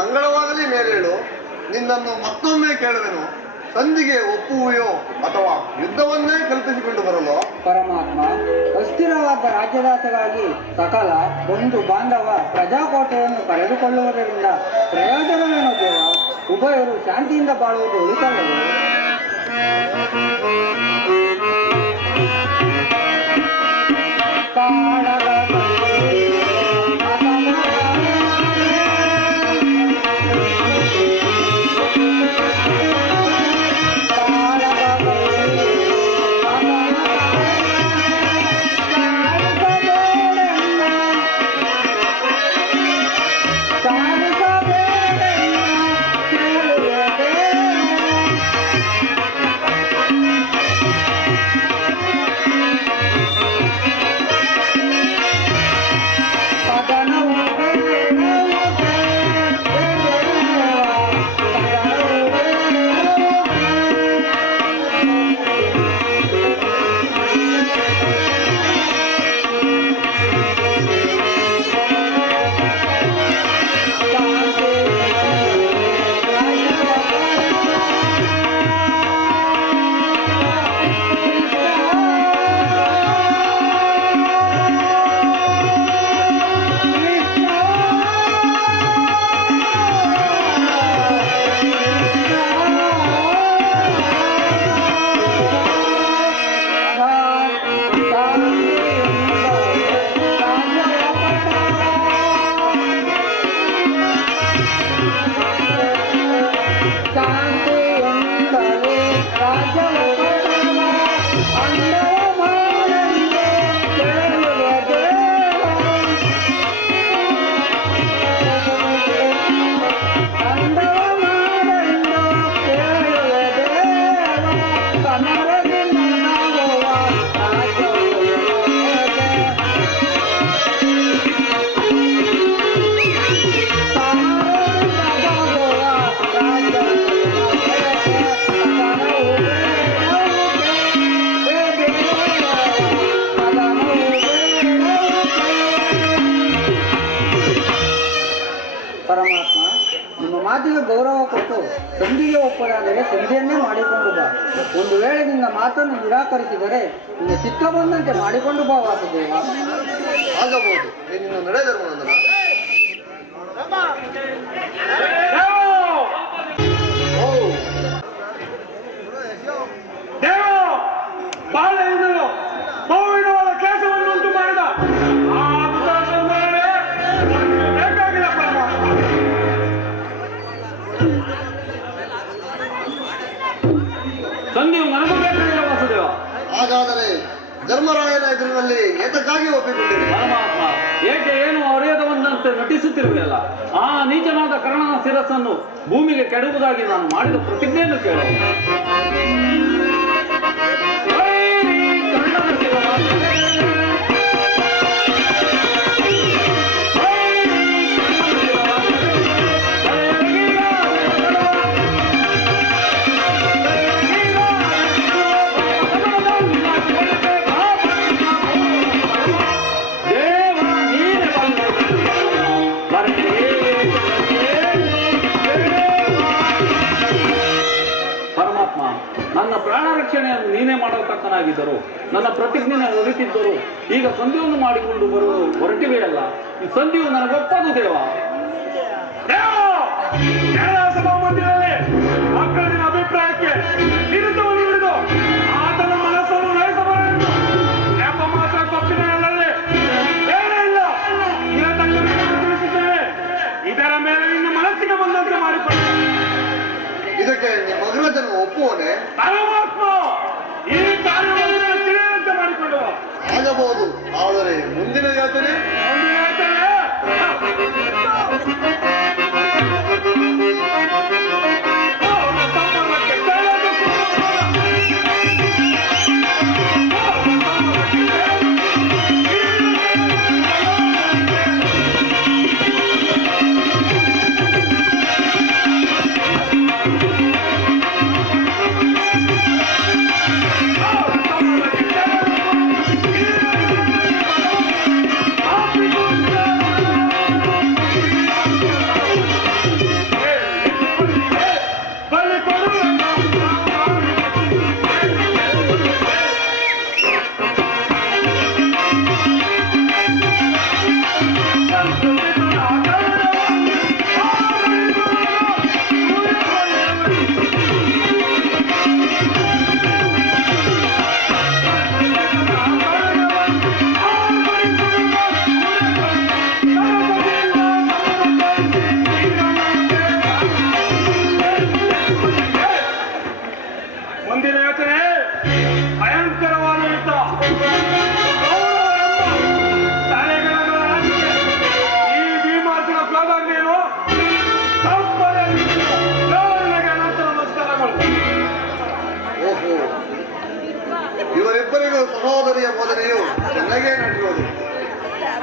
ಮಂಗಳವಾಗಲಿ ಮೇಲೇಳು. ನಿನ್ನನ್ನು ಮತ್ತೊಮ್ಮೆ ಕೇಳುವೆನು, ಸಂಧಿಗೆ ಒಪ್ಪುವೆಯೋ ಅಥವಾ ಯುದ್ಧವನ್ನೇ ಕಲ್ಪಿಸಿಕೊಂಡು ಬರಲು? ಪರಮಾತ್ಮ, ಅಸ್ಥಿರವಾದ ರಾಜ್ಯದಾಸಗಾಗಿ ಸಕಲ ಒಂದು ಬಾಂಧವ ಪ್ರಜಾಕೋಟೆಯನ್ನು ಕರೆದುಕೊಳ್ಳುವುದರಿಂದ ಪ್ರಯೋಜನವೇನು ದೇವ? ಉಭಯರು ಶಾಂತಿಯಿಂದ ಬಾಳುವುದು ಉಳಿತಲ್ಲವೇ? ಪರಮಾತ್ಮ, ನಿಮ್ಮ ಮಾತಿಗೆ ಗೌರವ ಕೊಟ್ಟು ಸಂಧಿಗೆ ಒಪ್ಪದಾದರೆ ಸಂಧಿಯನ್ನೇ ಮಾಡಿಕೊಂಡು ಬಾ. ಒಂದು ವೇಳೆ ನಿನ್ನ ಮಾತನ್ನು ನಿರಾಕರಿಸಿದರೆ ನಿನ್ನ ಚಿತ್ತ ಬಂದಂತೆ ಮಾಡಿಕೊಂಡು ಬಾ ವಾಸುದೇವ. ಆಗಬಹುದು. ನೀನು ನಡೆದರು ನನ್ನ ಬಾಳೆಯಿಂದಲೂ ಬಹುವಿಧವಾದ ಕೆಲಸವನ್ನು ಉಂಟು ಮಾಡಿದ ಬೇಕಾಗಿಲ್ಲ ಪರಮಾತ್ಮ. ಸಂಧಿಯು ನನಗೂ ಬೇಕಾಗಿಲ್ಲ ವಾಸುದೇವ. ಹಾಗಾದರೆ ಧರ್ಮರಾಯನ ಎದುರಿನಲ್ಲಿ ಏತಕ್ಕಾಗಿ ಒಪ್ಪಿಕೊಂಡಿದೆ? ಪರಮಾತ್ಮ, ಏಕೆ ಏನು ಅರಿಯದವಂತೆ ನಟಿಸುತ್ತಿರುವೆಯಲ್ಲ? ಆ ನೀಚನಾದ ಕರ್ಣನ ಶಿರಸ್ಸನ್ನು ಭೂಮಿಗೆ ಕೆಡುವುದಾಗಿ ನಾನು ಮಾಡಿದ ಪ್ರತಿಜ್ಞೆಯನ್ನು ಕೇಳು. ನನ್ನ ಪ್ರಾಣ ರಕ್ಷಣೆಯನ್ನು ನೀನೇ ಮಾಡತಕ್ಕನಾಗಿದ್ದರು, ನನ್ನ ಪ್ರತಿಜ್ಞೆಯನ್ನು ಒದಗಿಸಿದ್ದರು. ಈಗ ಸಂಧಿಯನ್ನು ಮಾಡಿಕೊಂಡು ಬರುವುದು ಹೊರಟಿವೆಯಲ್ಲ, ಈ ಸಂಧಿಯು ನನಗೊಪ್ಪದು ದೇವ. ಮಕ್ಕಳಿನ ಅಭಿಪ್ರಾಯಕ್ಕೆ ವಿರುದ್ಧವನ್ನು ಹಿಡಿದು ಆತನ ಮನಸ್ಸನ್ನು ನಯಿಸಬಾರದು. ನೆಪ ಮಾತ್ರ ಕೊಪ್ಪಿನಲ್ಲದೆ ಬೇರೆ ಇಲ್ಲ. ತಿಳಿಸಿದ್ದೇವೆ, ಇದರ ಮೇಲೆ ಇನ್ನು ಮನಸ್ಸಿಗೆ ಬಂದಂತೆ ಮಾಡಿಕೊಳ್ಳ. ಇದಕ್ಕೆ ನಿಮ್ಮ ಅಗ್ರಜನು ಒಪ್ಪುವನೆ? ಪರಮಾತ್ಮ, ಈ ಕಾರ್ಯವನ್ನು ತಿಳಿಯುವಂತೆ ಮಾಡಿಕೊಳ್ಳುವ. ಆಗಬಹುದು. ಆದರೆ ಮುಂದಿನ ಯಾತನೆ?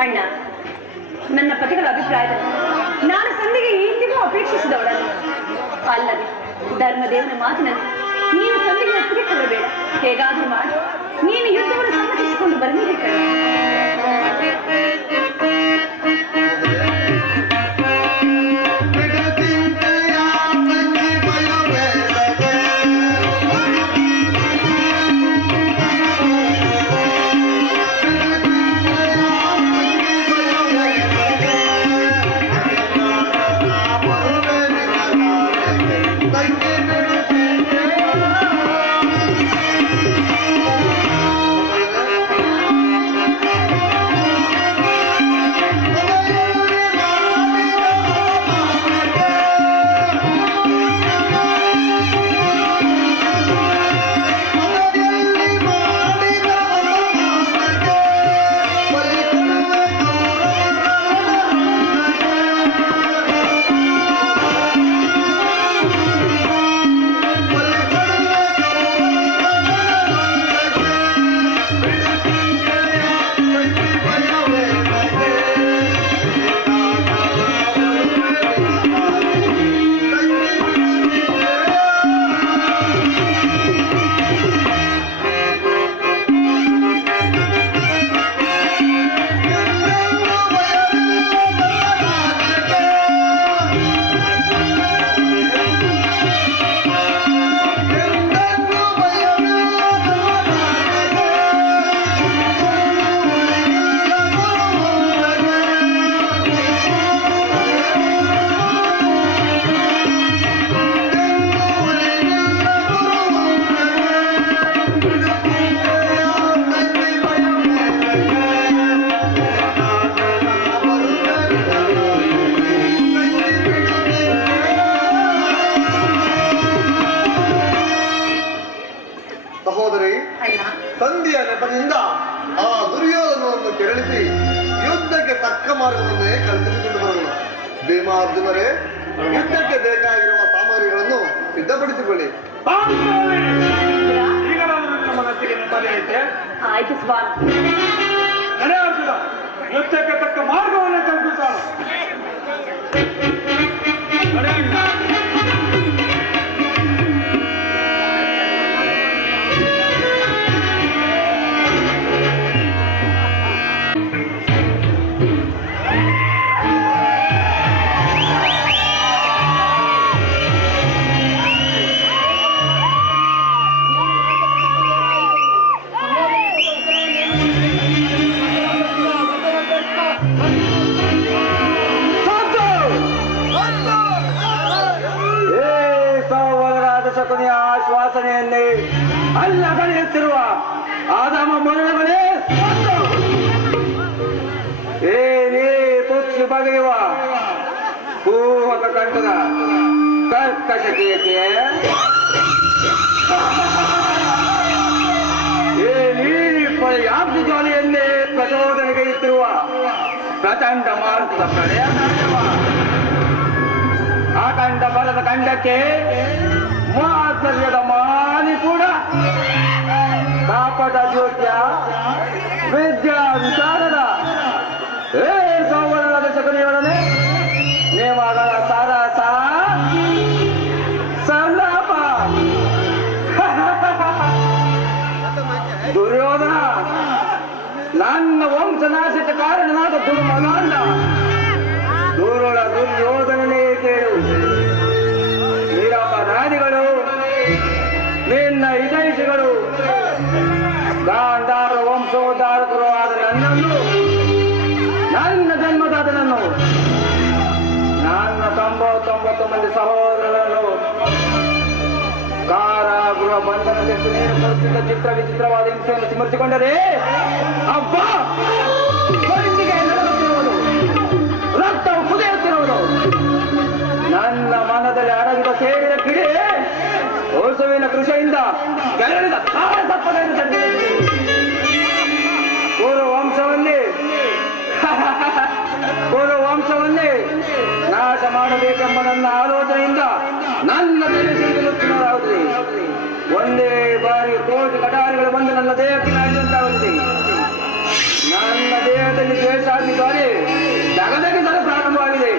ಅಣ್ಣ, ನನ್ನ ಪತಿಗಳ ಅಭಿಪ್ರಾಯದಲ್ಲಿ ನಾನು ಸಂಧಿಗೆ ಇಂದಿಗೂ ಅಪೇಕ್ಷಿಸಿದವಳಲ್ಲ. ಅಲ್ಲದೆ ಧರ್ಮದೇವನ ಮಾತಿನಲ್ಲಿ ನೀನು ಸಂಧಿಗೆ ಒಪ್ಪಿಕೊಳ್ಳಬೇಡ. ಹೇಗಾದ್ರೂ ಮಾಡಿ ನೀನು ಯುದ್ಧವನ್ನು ಸಮ್ಮತಿಸಿಕೊಂಡು ಬರಲೇಬೇಕು. ಸಹೋದರಿ, ಸಂಧಿಯ ನೆಪದಿಂದ ಆ ದುರ್ಯೋಧನವನ್ನು ಕೆರಳಿಸಿ ಯುದ್ಧಕ್ಕೆ ತಕ್ಕ ಮಾರ್ಗವನ್ನೇ ಕಲ್ಪಿಸಿಕೊಂಡು ಬರೋಣ. ಭೀಮಾರ್ಜುನರೇ, ಯುದ್ಧಕ್ಕೆ ಬೇಕಾಗಿರುವ ಸಾಮಗ್ರಿಗಳನ್ನು ಸಿದ್ಧಪಡಿಸಿಕೊಳ್ಳಿ. ಆಯ್ತು ಸ್ವಾಮಿ. ಯುದ್ಧಕ್ಕೆ ತಕ್ಕ ಮಾರ್ಗವನ್ನೇ ಕಲ್ಪಿಸೋಣ. ಆಶ್ವಾಸನೆಯನ್ನೇ ಅಲ್ಲ ಕಳೆಯುತ್ತಿರುವ ಆದಾಮ ಮರಣಗಳೇ ಏನೇ ತುಚ್ಚಿ ಬಗೆಯುವ ಕೂಹಕ ಕಂಠದ ಕರ್ಕಶಕ್ಕೆ ಏನೇ ಪರ್ಯಾಪ್ತಿ ಜ್ವಾಲೆಯನ್ನೇ ಪ್ರಚೋದನೆಗೆ ಇತ್ತಿರುವ ಪ್ರಚಂಡ ಮಾರ್ಗದ ಪ್ರಳಯ ಆಕಂಡ ಬಲದ ಕಂಡಕ್ಕೆ ಮಾತ್ಸರ್ಯದ ಮಾಲಿ ಕೂಡ ಕಾಪಟ ಜ್ಯೋತ್ಯ ವಿದ್ಯಾ ವಿಚಾರದ ಸೌವರ್ಣದ ಶಕುನಿಯೊಡನೆ ನೇಮಗಳ ಸರಸ ಸಂಲಾಪ ದುರ್ಯೋಧನ ನನ್ನ ವಂಶನಾಶಕ್ಕೆ ಕಾರಣನಾದ ದುರ್ಮಗಾಂಡ ದುರುಳ ದುರ್ಯೋಧನನೇ ಕೇಳು. ನಿರಪರಾಧಿಗಳು ನಿನ್ನ ಹಿತೈಷಿಗಳು ಗಾಂಧಾರ ವಂಶೋದ್ಧಾರಕರು ಆದ ನನ್ನನ್ನು, ನನ್ನ ಜನ್ಮದಾತನನ್ನು, ನನ್ನ 99 ಮಂದಿ ಸಹೋದರರನ್ನು ಕಾರಾಗೃಹ ಬಂಧನದೆಂದು ನೀನು ಕಲಿಸಿದ ಚಿತ್ರ ವಿಚಿತ್ರವಾದ ಹಿಂಸೆಯನ್ನು ಸ್ಮರಿಸಿಕೊಂಡರೆ ಅಬ್ಬ ನಡೆಯುತ್ತಿರುವುದು, ರಕ್ತವು ಕುದಿಯುತ್ತಿರುವುದು. ನನ್ನ ಮನದಲ್ಲಿ ಅಡಗಿದ ಸೇರಿದ ಕಿಡಿ ಓಸುವಿನ ಕೃಷಿಯಿಂದ ಕೆರಳಿದ ಕಾಳಸಪ್ಪನೆಂದು ಸಂಚರಿಸಿದೆ. ಕುರು ವಂಶವನ್ನೇ ನಾಶ ಮಾಡಬೇಕೆಂಬ ನನ್ನ ಆಲೋಚನೆಯಿಂದ ನನ್ನ ತಿಳಿಸಿರುತ್ತದೆ. ಒಂದೇ ಬಾರಿ ಕೋಟಿ ಕಟಾರಿಗಳು ಬಂದು ನನ್ನ ದೇಹಕ್ಕೆ ನಾಟಿದಂತಾಗುತ್ತದೆ. ನನ್ನ ದೇಹದಲ್ಲಿ ದ್ವೇಷ ಆಗಿದ್ದಾರೆ ಜಗದಗಿಸಲು ಪ್ರಾರಂಭವಾಗಿದೆ.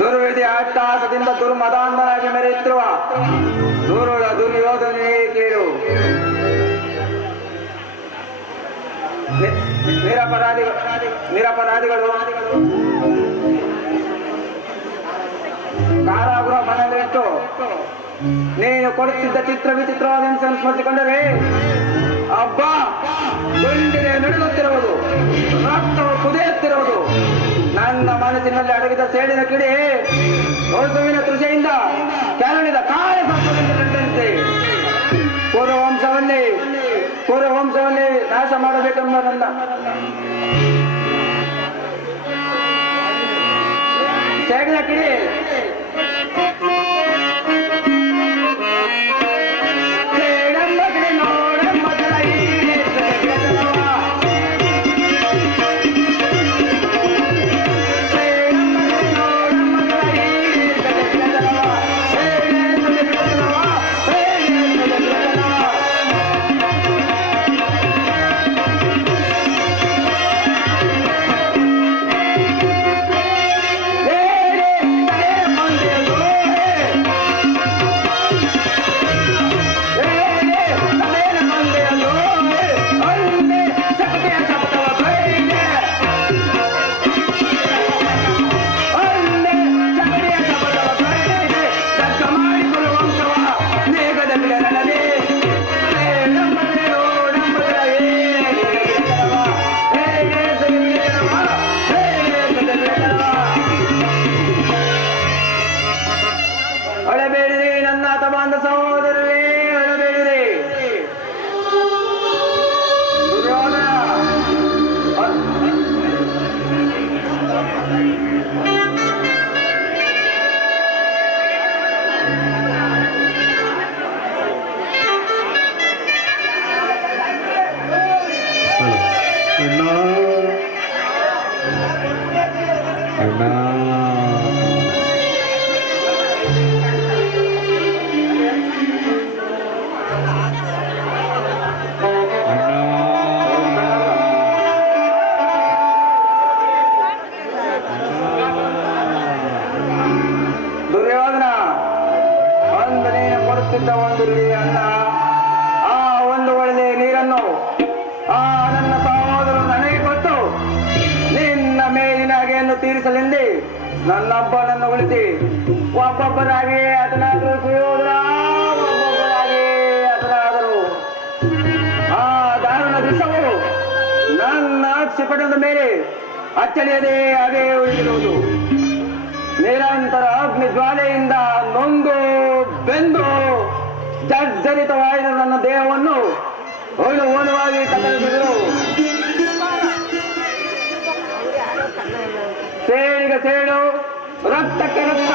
ದುರ್ವಿಧಿ ಅಟ್ಟಾಸದಿಂದ ದುರ್ಮದಾಂಧನಾಗಿ ಮೆರೆಯುತ್ತಿರುವ ದುರುಳ ದುರ್ಯೋಧನೇ ಕೇಳು. ನಿರಪರಾಧಿಗಳು ಕಾರಾಗೃಹ ಮನೆಯಲ್ಲಿಟ್ಟು ನೀನು ಕೊಡುತ್ತಿದ್ದ ಚಿತ್ರ ವಿಚಿತ್ರವಾದ ಹಿಂಸೆಯನ್ನು ಸ್ಮರಿಸಿಕೊಂಡರೆ ಹಬ್ಬ ಗುಂಡಿಗೆ ನಡೆಯುತ್ತಿರುವುದು, ರಕ್ತವು ಕುದಿಯುತ್ತಿರುವುದು. ನನ್ನ ಮನಸ್ಸಿನಲ್ಲಿ ಅಡಗಿದ ಸೇಡಿನ ಕಿಡಿ ರೋಸುವಿನ ತೃಷೆಯಿಂದ ಕೆರಳಿದ ಕಾಯ ಸಂಪದಂತೆ ಪೂರ್ವವಂಶವನ್ನೇ ನಾಶ ಮಾಡಬೇಕೆಂಬ ನನ್ನ ಸೇಡಿನ ಕಿಡಿ ಅಳಬೇಡಿರಿ ನನ್ನ ಹತಬಾಂಧ ಸಹೋದರರೇ, ಅಳಬೇಡಿರಿ. ದುರ್ಯೋಧನ ಒಂದು ನೀನು ಕೊಡುತ್ತಿದ್ದ ಒಂದು ಹಿಡಿ ಅನ್ನ, ಆ ಒಂದು ಒಳ್ಳೆ ನೀರನ್ನು ಆ ನನ್ನ ಸಹೋದರರು ನನಗೆ ಕೊಟ್ಟು ನಿನ್ನ ಮೇಲಿನ ಹಾಗೆಯನ್ನು ತೀರಿಸಲೆಂದೇ ನನ್ನೊಬ್ಬನನ್ನು ಉಳಿಸಿ ಒಬ್ಬೊಬ್ಬರಾಗಿ ಅದನಾದರೂ ಸುಯೋಧನ, ಒಬ್ಬೊಬ್ಬರಾಗಿ ಅದನಾದರೂ ಆ ದಾರುಣ ದೃಶ್ಯವು ನನ್ನ ಕ್ಷಿಪಟದ ಮೇಲೆ ಅಚ್ಚಳಿಯದೆ ಹಾಗೆ ಉಳಿದಿರುವುದು. ನಿರಂತರ ಅಗ್ನಿ ಜ್ವಾಲೆಯಿಂದ ನೊಂದು ಬೆಂದು ಜರ್ಜರಿತವಾದ ನನ್ನ ದೇಹವನ್ನು ಅಣುವಾಗಿ ಕತ್ತರಿಸಿದರು. ಸೇಡಿಗೆ ಸೇಡು, ರಕ್ತಕ್ಕೆ ರಕ್ತ.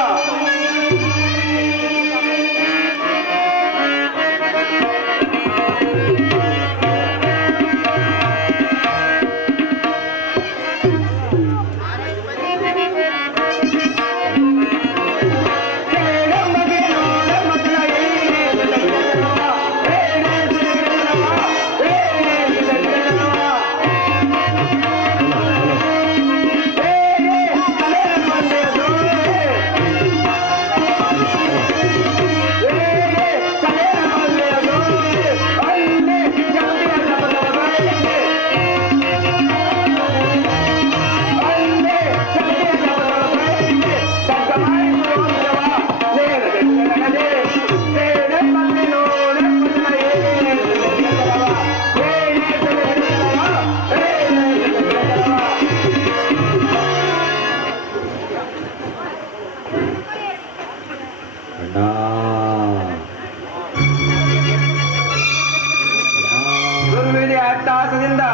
ದುರ್ವಿಧಿ ಅಟ್ಟಹಾಸದಿಂದ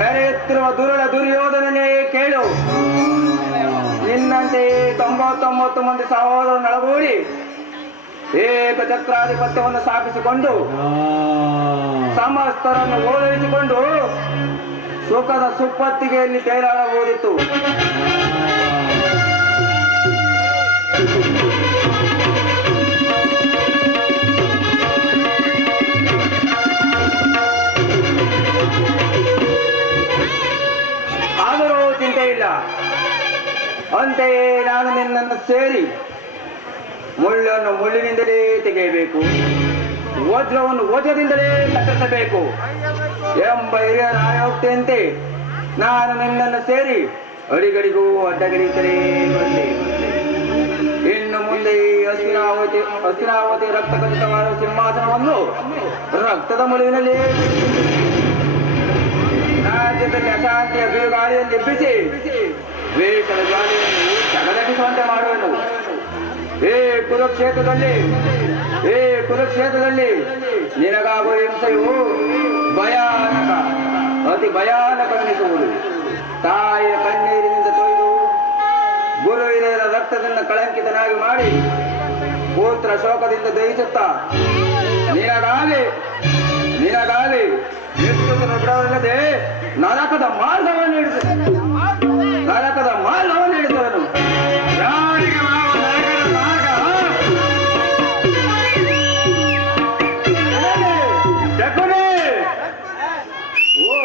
ಮೆರೆಯುತ್ತಿರುವ ದುರುಳ ದುರ್ಯೋಧನನೇ ಕೇಳು. ನಿನ್ನಂತೆಯೇ 99 ಮಂದಿ ಸಹೋದರರು ನಳಗೂಡಿ ಏಕಚಕ್ರಾಧಿಪತ್ಯವನ್ನು ಸ್ಥಾಪಿಸಿಕೊಂಡು ಸಮಸ್ತರನ್ನು ಓಲೈಸಿಕೊಂಡು ಸುಖದ ಸುಪ್ಪತ್ತಿಗೆಯಲ್ಲಿ ತೇಲಾಡಬಹುದಿತ್ತು. ಆದರೂ ಚಿಂತೆ ಇಲ್ಲ. ಅಂತೆಯೇ ನಾನು ನಿನ್ನನ್ನು ಸೇರಿ ಮುಳ್ಳನ್ನು ಮುಳ್ಳಿನಿಂದಲೇ ತೆಗೆಯಬೇಕು, ವಜ್ರವನ್ನು ವಜ್ರದಿಂದಲೇ ಕತ್ತರಿಸಬೇಕು ಎಂಬ ಹಿರಿಯ ರಾಯೋಕ್ತಿಯಂತೆ ನಾನು ನಿನ್ನನ್ನು ಸೇರಿ ಅಡಿಗಡಿಗೂ ಅಡ್ಡಗಡಿತಲೇ ಬಂದೆ. ಇನ್ನು ಮುಂದೆ ಈ ಹಸ್ತಿನಾವತಿ ರಕ್ತ ಖಚಿತವಾದ ಸಿಂಹಾಸನವನ್ನು ರಕ್ತದ ಮುಳುವಿನಲ್ಲಿ ರಾಜ್ಯದಲ್ಲಿ ಅಶಾಂತಿಯ ಬಿರುಗಾಳಿಯಲ್ಲಿ ಎಬ್ಬಿಸಿ ದ್ವೇಷದ ಗಾಳಿಯನ್ನು ಜಗದಗಿಸುವಂತೆ ಮಾಡುವೆನು. ಕುರುಕ್ಷೇತ್ರದಲ್ಲಿ ನಿನಗಾಗುವ ಹಿಂಸೆಯು ಭಯಾನಕ, ಅತಿ ಭಯಾನಕವೆನಿಸುವುದು. ತಾಯಿಯ ಕಣ್ಣೀರಿನಿಂದ ತೊಯ್ದು ಗುರು ಹಿರಿಯರ ರಕ್ತದಿಂದ ಕಳಂಕಿತನಾಗಿ ಮಾಡಿ ಪುತ್ರ ಶೋಕದಿಂದ ದಹಿಸುತ್ತಾ ನಿನಗಾಗಿ ಬಿಡವಲ್ಲದೆ ನರಕದ ಮಾರ್ಗವನ್ನು ಹಿಡಿಸುವನು. ಯಾರಿಗೆ ನಾವು ನರಕದ ಮಾರ್ಗ? ಓ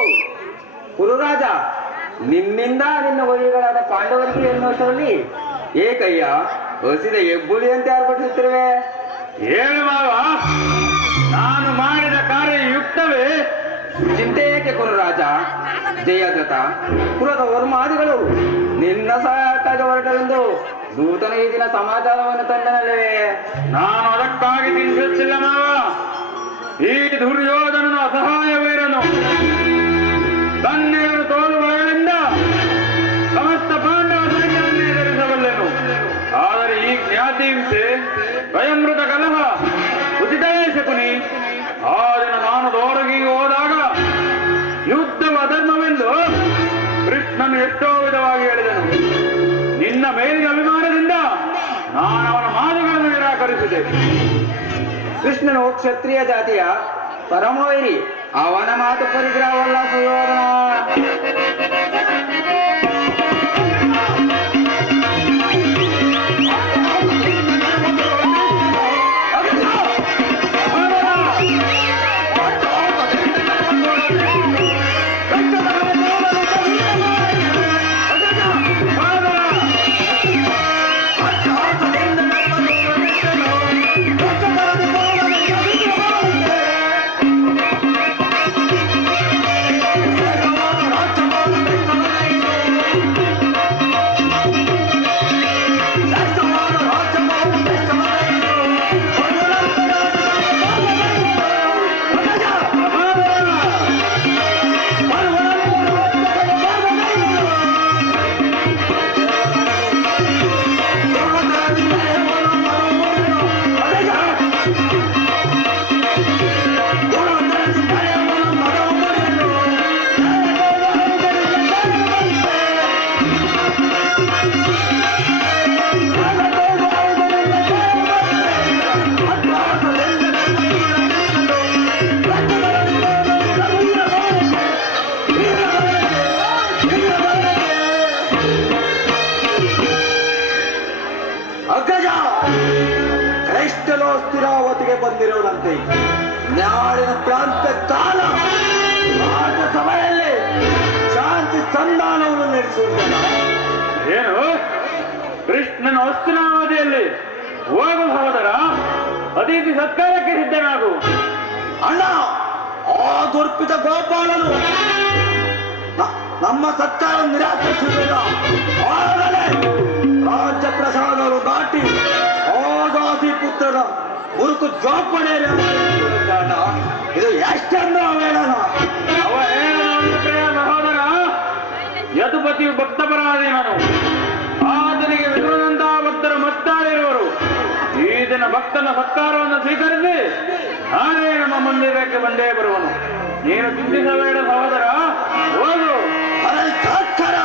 ಕುರುರಾಜ, ನಿನ್ನಿಂದ ನಿನ್ನ ವೈರಿಗಳಾದ ಪಾಂಡವರಿಗೆ ಎನ್ನುವಷ್ಟರಲ್ಲಿ ಏಕಯ್ಯ ಹಸಿದ ಹೆಬ್ಬುಳಿಯಂತೆ ಆರ್ಭಟಿಸುತ್ತಿರುವೆ. ಹೇಳು ಮಾವ, ನಾನು ಮಾಡಿದ ಕಾರ್ಯ ಯುಕ್ತವೇ? ಚಿಂತೆ ಏಕೆ ಕುರುರಾಜ? ಜಯದ್ರಥ ಕುಲದ ವರ್ಮಾದಿಗಳು ನಿನ್ನ ಸಹಾಯಕ್ಕಾಗಿ ಹೊರಟರೆಂದು ದೂತನ ಈ ದಿನ ಸಮಾಚಾರವನ್ನು ತಂದನಲ್ಲವೇ? ನಾನು ಅದಕ್ಕಾಗಿ ತಿನ್ನಿಸುತ್ತಿಲ್ಲ ಮಾವ. ಈ ದುರ್ಯೋಧನನು ಅಸಹಾಯವೀರನು. ತನ್ನೆರಡು ತೋಳುಗಳಿಂದ ಸಮಸ್ತ ಪಾಂಡವ ಸೈನ್ಯವನ್ನೇ ಎದುರಿಸಬಲ್ಲೆನು. ಆದರೆ ಈ ಜ್ಞಾತಿ ಹಿಂಸೆ, ಸ್ವಯಂವೃತ ಕಲಹ, ಉಚಿತವೇ ಶಕುನಿ. ಆ ದಿನ ನಾನು ದೋರಗಿಗೆ ಹೋದಾಗ ಯುದ್ಧವ ಅಧರ್ಮವೆಂದು ಕೃಷ್ಣನು ಎಷ್ಟೋ ವಿಧವಾಗಿ ಹೇಳಿದನು. ನಿನ್ನ ಮೇಲಿನ ಅಭಿಮಾನದಿಂದ ನಾನು ಅವನ ಮಾತುಗಳನ್ನು ನಿರಾಕರಿಸಿದೆ. ಕೃಷ್ಣನು ಕ್ಷತ್ರಿಯ ಜಾತಿಯ ಪರಮವೈರಿ, ಅವನ ಮಾತು ಪರಿಗ್ರಹವಲ್ಲ ಸುಯೋಧನ. ಎಲ್ಲೋ ಸ್ಥಿರಾವತಿಗೆ ಬಂದಿರುವಂತೆ ನಾಡಿನ ಪ್ರಾಂತ್ಯ ಕಾಲ ರಾಜ್ಯಸಭೆಯಲ್ಲಿ ಶಾಂತಿ ಸಂಧಾನವನ್ನು ನಡೆಸುವುದಿಲ್ಲ. ಏನು ಕೃಷ್ಣನ ಹಸ್ತಿನಾವಧಿಯಲ್ಲಿ ಹೋಗು ಸಹೋದರ, ಅತಿಥಿ ಸತ್ಕಾರಕ್ಕೆ ಸಿದ್ಧನಾಗು. ಅಣ್ಣ, ಆ ದುರ್ಪಿತ ಗೋಪಾಲನು ನಮ್ಮ ಸತ್ಕಾರ ನಿರಾಕರಿಸುವುದಿಲ್ಲ. ಆಗಲೇ ರಾಜ್ಯ ಪ್ರಸಾದರು ದಾಟಿ ಆಗಾಸಿ ಪುತ್ರನ ಮುರುಕು ಜೋಪಣೆ ಇದು ಎಷ್ಟೆಂದು ಅವೇಳನ ಸಹೋದರ, ಯದುಪತಿಯು ಭಕ್ತಪರಾಧೀನನು, ಆತನಿಗೆ ವಿದುರನಂತಹ ಭಕ್ತರು ಮತ್ತಾರಿರುವರು. ಈ ದಿನ ಭಕ್ತನ ಸತ್ಕಾರವನ್ನು ಸ್ವೀಕರಿಸಿ ನಾನೇ ನಮ್ಮ ಮಂದಿರಕ್ಕೆ ಬಂದೇ ಬರುವನು. ನೀನು ಚಿಂತಿಸಬೇಡ ಸಹೋದರ, ಹೋಗು. ಸತ್ಕಾರ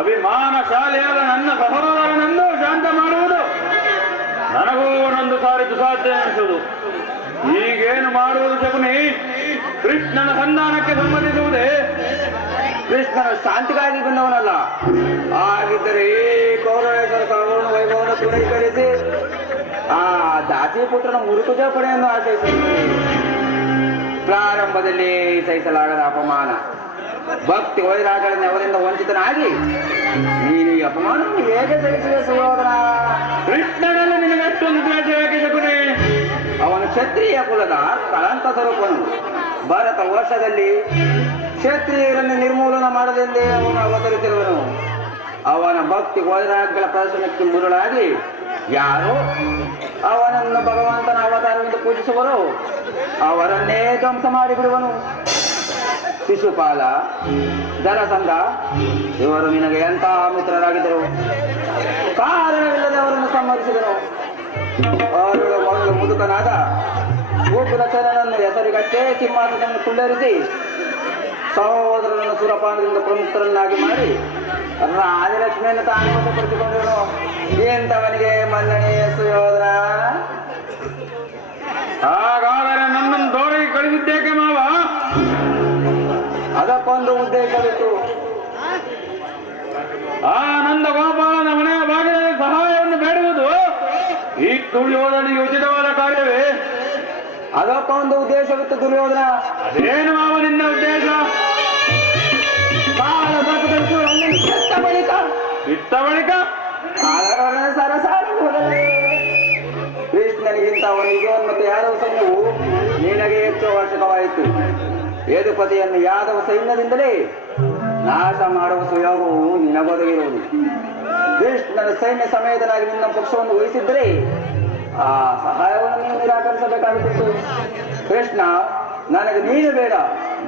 ಅಭಿಮಾನಶಾಲಿಯಾದ ನನ್ನ ಸಹೋದರನನ್ನು ಶಾಂತ ಮಾಡುವುದು ನನಗೂ ಒಂದೊಂದು ಸಾರಿ ದುಸಾಧ್ಯ ಎನಿಸುವುದು. ಈಗೇನು ಮಾಡುವುದು ಶಕುನಿ? ಕೃಷ್ಣನ ಸಂಧಾನಕ್ಕೆ ಸಮ್ಮತಿಸುವುದೇ? ಕೃಷ್ಣನು ಶಾಂತಿಗಾಗಿ ಬಂದವನಲ್ಲ. ಹಾಗಿದ್ದರೆ ಈ ಕೌರವೇಶ್ವರ ಸರ್ವರ್ಣ ವೈಭವವನ್ನು ಪೂರೈಕರಿಸಿ ಆ ದಾಸಿ ಪುತ್ರನ ಮುರುಕು ಜೋಪಣೆಯನ್ನು ಆಶಯಿಸುತ್ತದೆ. ಪ್ರಾರಂಭದಲ್ಲಿ ಸಹಿಸಲಾಗದ ಅಪಮಾನ, ಭಕ್ತಿ ವೈರಾಗಗಳನ್ನು ಅವರಿಂದ ವಂಚಿತನಾಗಿ ನೀನು ಈ ಅಪಮಾನವನ್ನು ಹೇಗೆ ಸಹಿಸುವೆ ಸಹೋದರ? ಕೃಷ್ಣನಲ್ಲಿ ನಿನಗೆ ಅಷ್ಟೊಂದು ದ್ವೇಷವಾಗಿ ಶಕುನಿ? ಅವನು ಕ್ಷತ್ರಿಯ ಕುಲದ ಕಳಂಕ ಸ್ವರೂಪನು. ಭಾರತ ವರ್ಷದಲ್ಲಿ ಕ್ಷತ್ರಿಯರನ್ನು ನಿರ್ಮೂಲನ ಮಾಡಲೆಂದೇ ಅವನು ಅವತರಿಸಿರುವನು. ಅವನ ಭಕ್ತಿ ವೈರಾಗ್ಯಗಳ ಪ್ರದರ್ಶನಕ್ಕೆ ಮುರುಳಾಗಿ ಯಾರು ಅವನನ್ನು ಭಗವಂತನ ಅವತಾರವೆಂದು ಪೂಜಿಸುವರೋ ಅವರನ್ನೇ ಧ್ವಂಸ ಮಾಡಿಬಿಡುವನು. ಶಿಶುಪಾಲ, ಜಲಸಂಧ ಇವರು ನಿನಗೆ ಎಂತಹ ಮಿತ್ರರಾಗಿದ್ದರು. ಕಾರಣವಿಲ್ಲದೆ ಅವರನ್ನು ಸಂಹರಿಸಿದನು. ಅವಳು ಮೊದಲು ಮುದುಕನಾದ ಉಗ್ರಸೇನನನ್ನು ಹೆಸರಿಗಷ್ಟೇ ಸಿಂಹಾಸನವನ್ನು ಕುಳ್ಳರಿಸಿ ಸಹೋದರನನ್ನು ಸುರಪಾನದಿಂದ ಪ್ರಮುಖರನ್ನಾಗಿ ಮಾಡಿ ರಾಜಲಕ್ಷ್ಮಿಯನ್ನು ತಾನೇ ವಶಪಡಿಸಿಕೊಂಡನು. ಎಂತವನಿಗೆ ಮನ್ನಣೆಯ ಸುಯೋಧನ? ಹಾಗಾದರೆ ನನ್ನನ್ನು ದೋರಿಗೆ ಕಳಿಸಿದ್ದೇಕೆ ಮಾವ? ಅದಕ್ಕೊಂದು ಉದ್ದೇಶವಿತ್ತು. ಆ ನಂದ ಗೋಪಾಲನ ಮನೆಯ ಭಾಗದಲ್ಲಿ ಸಹಾಯವನ್ನು ಬೇಡುವುದು ಈ ದುರ್ಯೋಧನಿಗೆ ಉಚಿತವಾದ ಕಾರ್ಯವೇ? ಅದಕ್ಕೊಂದು ಉದ್ದೇಶವಿತ್ತು ದುರ್ಯೋಧನ. ಅದೇನು ಮಾವ ನಿನ್ನ ಉದ್ದೇಶ? ಕಾಲ ಸರ್ಪದಂತೆ ಅವನನ್ನು ಕೆತ್ತ ಬಳಿಕ ಸರಸಾರಿ ಹೋಗಲೇ ಕೃಷ್ಣನಿಗಿಂತ ಅವನಿಗೆ ಮತ್ತು ಯಾದವ ಸೈನ್ಯವು ನಿನಗೆ ಹೆಚ್ಚು ಅವಶ್ಯಕವಾಯಿತು. ಯದುಪತಿಯನ್ನು ಯಾದವ ಸೈನ್ಯದಿಂದಲೇ ನಾಶ ಮಾಡುವ ಸುಯೋಗವು ನಿನಗೊದಗಿರುವುದು. ಕೃಷ್ಣನ ಸೈನ್ಯ ಸಮೇತನಾಗಿ ನಿನ್ನ ಪಕ್ಷವನ್ನು ವಹಿಸಿದ್ದರೆ ಆ ಸಹಾಯವನ್ನು ನೀನು ನಿರಾಕರಿಸಬೇಕಾಗುತ್ತಿತ್ತು. ಕೃಷ್ಣ, ನನಗೆ ನೀನು ಬೇಡ,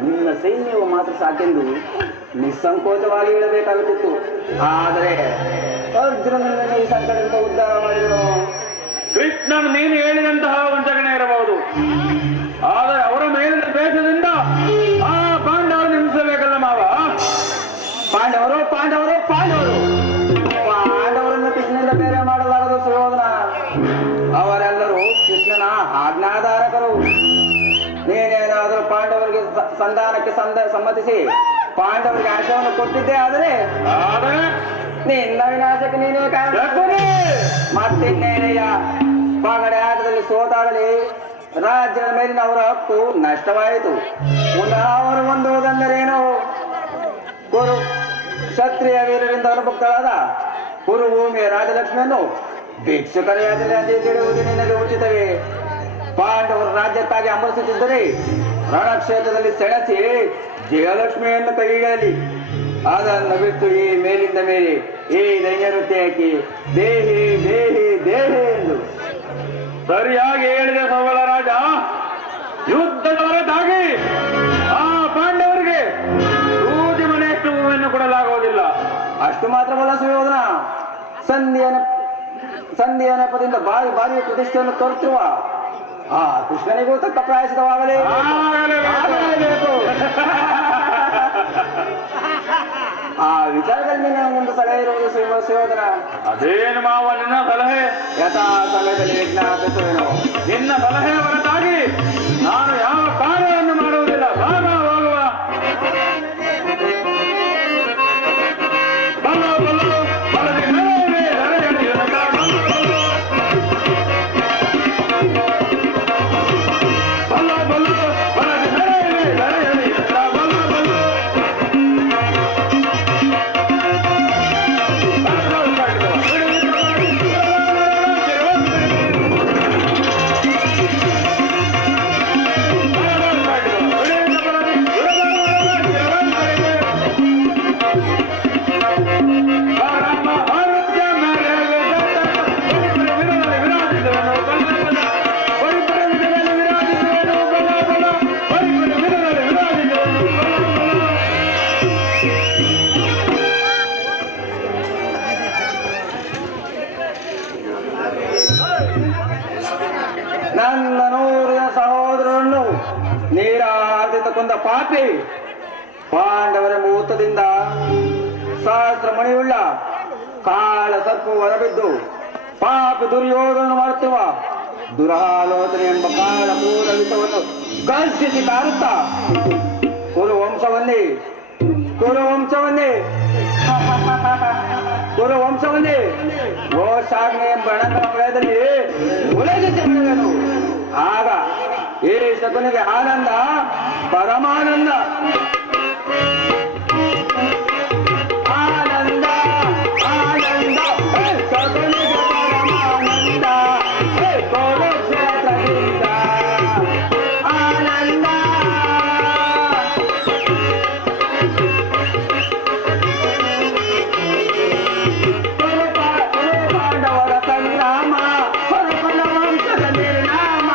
ನಿನ್ನ ಸೈನ್ಯವು ಮಾತ್ರ ಸಾಕೆಂದು ನಿಸ್ಸಂಕೋಚವಾಗಿ ಹೇಳಬೇಕಾಗುತ್ತಿತ್ತು. ಆದರೆ ಅರ್ಜುನನನ್ನು ಈ ಸಂಕಟದಿಂದ ಉದ್ಧಾರ ಮಾಡಿದನು. ಕೃಷ್ಣನು ನೀನು ಹೇಳಿದಂತಹ ವಂಚಕನೇ ಇರಬಹುದು, ಆದರೆ ಅವರ ಮೇಲಿನ ದ್ವೇಷದಿಂದ ಆ ಪಾಂಡವರು ನಿಲ್ಲಿಸಬೇಕಲ್ಲ ಮಾವ? ಪಾಂಡವರು ಪಾಂಡವರನ್ನು ಕೃಷ್ಣನಿಂದ ಬೇರೆ ಮಾಡಲಾಗದು ಸುಯೋಧನ. ಅವರೆಲ್ಲರೂ ಕೃಷ್ಣನ ಆಜ್ಞಾಧಾರಕರು. ನೀನೇನಾದರೂ ಪಾಂಡವರಿಗೆ ಸಂಧಾನಕ್ಕೆ ಸಮ್ಮತಿಸಿ ಪಾಂಡವರಿಗೆ ಆಶಯವನ್ನು ಕೊಟ್ಟಿದ್ದೇ ಆದರೆ ನಿನ್ನ ವಿನಾಶಕ್ಕೆ ನೀನೇ ಕಾರಣ. ಮತ್ತಿನ್ನೇನೆಯ ಪಗಡೆ ಆಟದಲ್ಲಿ ಸೋತಾಗಲಿ ರಾಜ್ಯದ ಮೇಲಿನ ಅವರ ಹಕ್ಕು ನಷ್ಟವಾಯಿತು. ಪುನಃ ಅವರು ಹೊಂದುವುದೆಂದರೇನು? ಕುರು ಕ್ಷತ್ರಿಯ ವೀರರಿಂದ ಅನುಭಕ್ತರಾದ ಕುರುಭೂಮಿಯ ರಾಜಲಕ್ಷ್ಮಿಯನ್ನು ಭಿಕ್ಷುಕರ ಯಾತ್ರೆ ಅಂತ ತಿಳಿಯುವುದು ನಿನಗೆ ಉಚಿತವೇ? ಪಾಂಡವರು ರಾಜ್ಯಕ್ಕಾಗಿ ಅಮರಿಸುತ್ತಿದ್ದರೆ ರಣಕ್ಷೇತ್ರದಲ್ಲಿ ಸೆಣಸಿ ಜಯಲಕ್ಷ್ಮಿಯನ್ನು ಕೈ ಹಿಡಿಯಲಿ. ಅದನ್ನು ಬಿಟ್ಟು ಈ ಮೇಲಿಂದ ಮೇಲೆ ಈ ದೈನ್ಯವೃತ್ತಿ ಹಾಕಿ ದೇಹಿ ದೇಹಿ ದೇಹಿ ಎಂದು ಸರಿಯಾಗಿ ಹೇಳಿದೆ ಸವಳ ರಾಜ. ಯುದ್ಧದ ಹೊರತಾಗಿ ಆ ಪಾಂಡವರಿಗೆ ಸೂಜಿ ಮನೆಯಷ್ಟು ಹೂವನ್ನು ಕೊಡಲಾಗುವುದಿಲ್ಲ. ಅಷ್ಟು ಮಾತ್ರವಲ್ಲ ಸುಯೋಧನ, ಸಂಧಿಯ ನೆಪದಿಂದ ಭಾರಿ ಪ್ರತಿಷ್ಠೆಯನ್ನು ತೋರುತ್ತಿರುವ ಆ ಕೃಷ್ಣನಿಗೂ ತಕ್ಕ ಪ್ರಾಯಶ್ಚಿತವಾಗಲೇಬೇಕು. ಆ ವಿಚಾರದಲ್ಲಿ ನಿನ್ನೊಂದು ಸಲಹೆ ಇರುವುದು ಸುಯೋಧನ. ಅದೇನು ಮಾವ ನಿನ್ನ ಸಲಹೆ? ಯಥಾ ಸಮಯದಲ್ಲಿ ವಿಜ್ಞಾಪಿಸುವೆನು. ನಿನ್ನ ಸಲಹೆ ಹೊರತಾಗಿ ನಾನು ಯಾವ ಕಾರ್ಯವನ್ನು ಮಾಡುವುದಿಲ್ಲ. ಬಾಗ ಹೋಗುವ ಬಲ ಬಲ ಬಲದಿ ನೆರವೇ ನೆರೆಯಲಿ ಎನ್ನದ ಬಲ ಬಲ ಬಲದಿ ನೆರವೇ ನೆರೆಯಲಿ ಎನ್ನದ ಬಲ ಬಲ ನನ್ನ ನೂರಿನ ಸಹೋದರರನ್ನು ನೀರಾದಿಂದ ಕೊಂದ ಪಾಪಿ ಪಾಂಡವರ ಮುಹೂರ್ತದಿಂದ ಸಹಸ್ರ ಮಣಿಯುಳ್ಳ ಕಾಳ ಸರ್ಪು ಹೊರಬಿದ್ದು ಪಾಪಿ ದುರ್ಯೋಧನ ಮಾಡುತ್ತಿರುವ ದುರಾಲೋಚನೆ ಎಂಬ ಕಾಳ ಮೂಲ ವಿಷವನ್ನು ಗರ್ಜಿಸಿ ಕಾರುತ್ತಾ ಕುರುವಂಶವನ್ನೇ ರೋಷಾಗ್ನಿ ಎಂಬ ಅಣಂತರ ವಲಯದಲ್ಲಿ ಉಲಗಿಸಿ ಬಿಡುವೆನು. ಆಗ ಈ ಶಕುನಿಗೆ ಆನಂದ ಪರಮಾನಂದ. ಆನಂದ ಆನಂದ ಶಕುನಿಗೆ ಪರಮಾನಂದ ಕುರುಕ್ಷೇತ್ರದಿಂದ ಆನಂದ. ಪಾಂಡವರ ಸಂಗ್ರಾಮ ಹೊರಬಲ ವಂಶದ ನಿರ್ನಾಮ.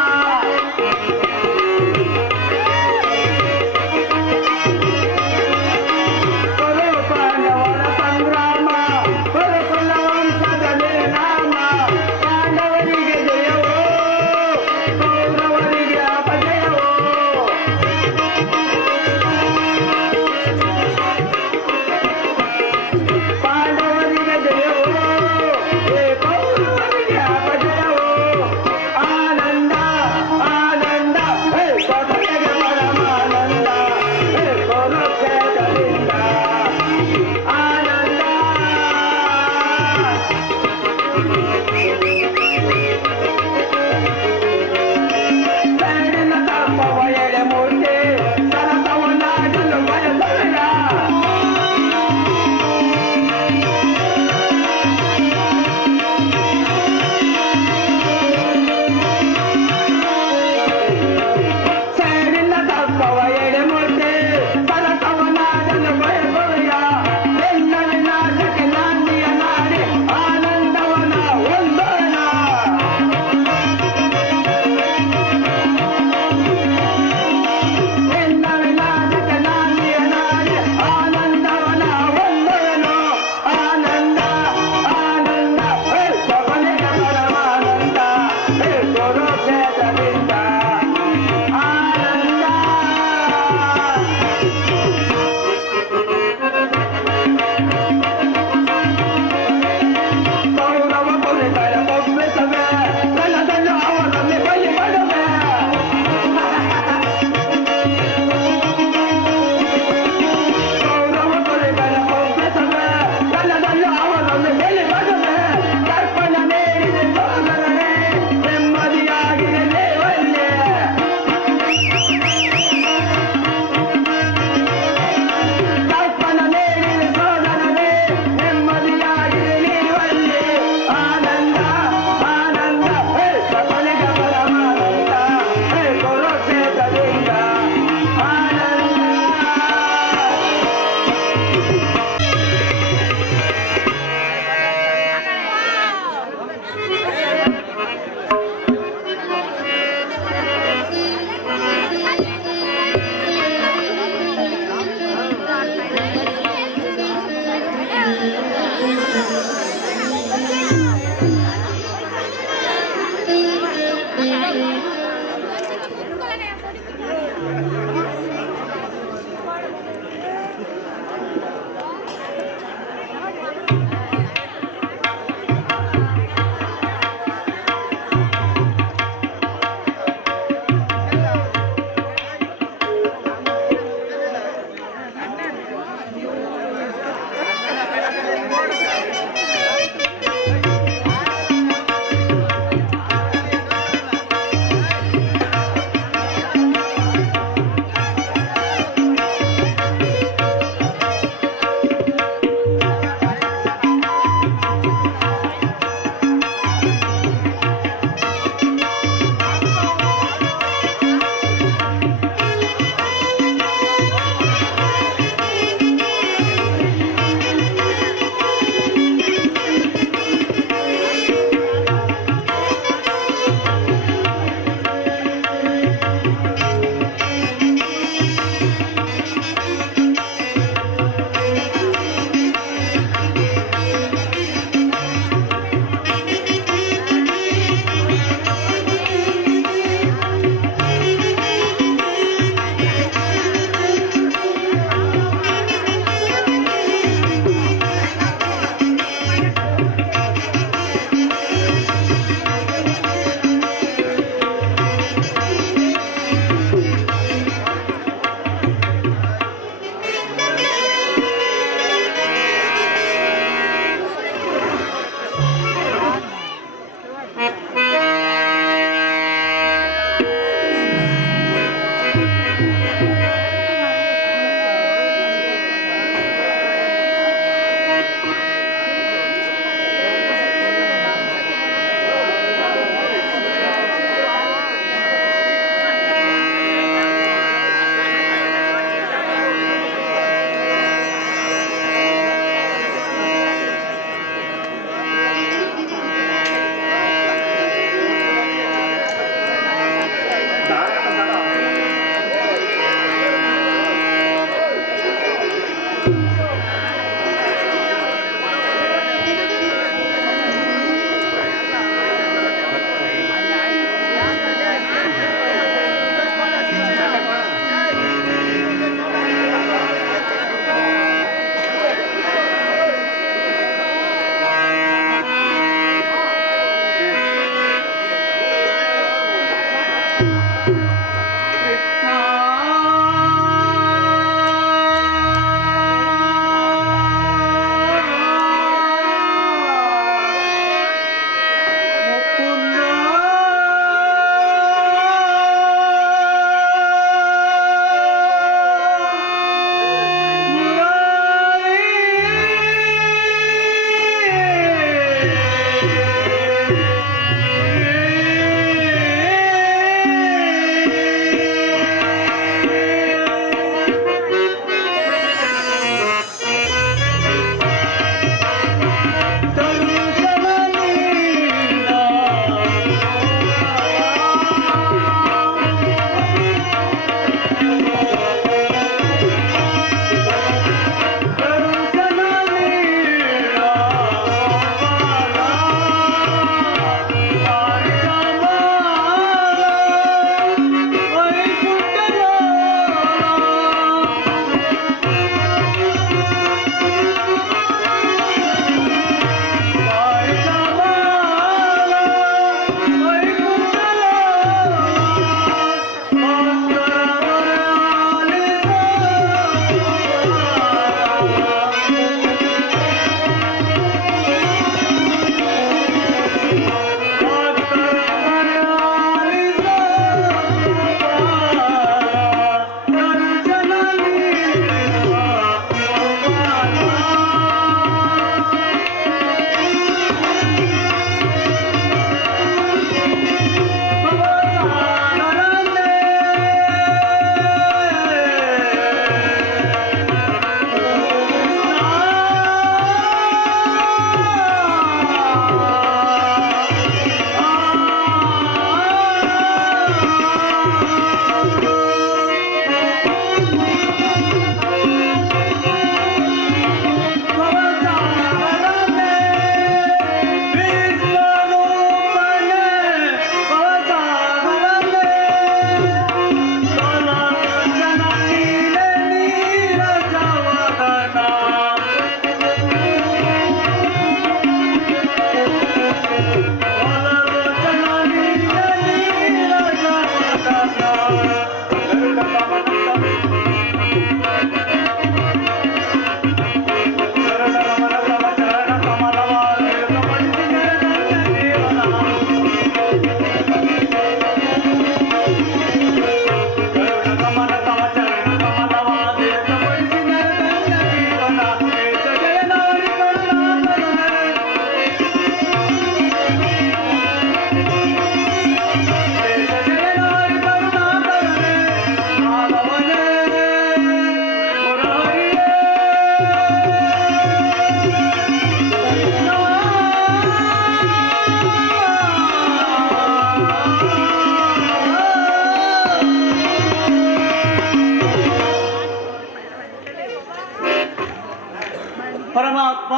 ಪರಮಾತ್ಮ,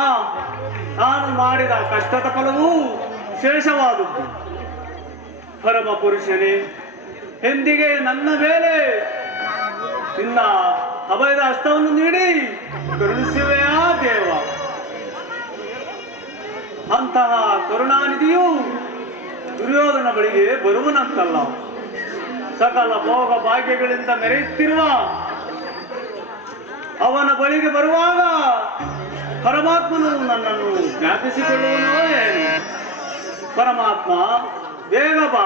ನಾನು ಮಾಡಿದ ಕಷ್ಟದ ಫಲವೂ ಶೇಷವಾದದ್ದು. ಪರಮ ಪುರುಷನೇ, ಎಂದಿಗೆ ನನ್ನ ಮೇಲೆ ನಿನ್ನ ಅಭಯದ ಹಸ್ತವನ್ನು ನೀಡಿ ಕರುಣಿಸುವೆಯಾ ದೇವ? ಅಂತಹ ಕರುಣಾನಿಧಿಯು ದುರ್ಯೋಧನ ಬಳಿಗೆ ಬರುವನಂತಲ್ಲ. ಸಕಲ ಭೋಗ ಭಾಗ್ಯಗಳಿಂದ ಮೆರೆಯುತ್ತಿರುವ ಅವನ ಬಳಿಗೆ ಬರುವಾಗ ಪರಮಾತ್ಮನು ನನ್ನನ್ನು ಜ್ಞಾಪಿಸಿಕೊಳ್ಳುವನೋ ಏನು? ಪರಮಾತ್ಮ, ಬೇಗ ಬಾ.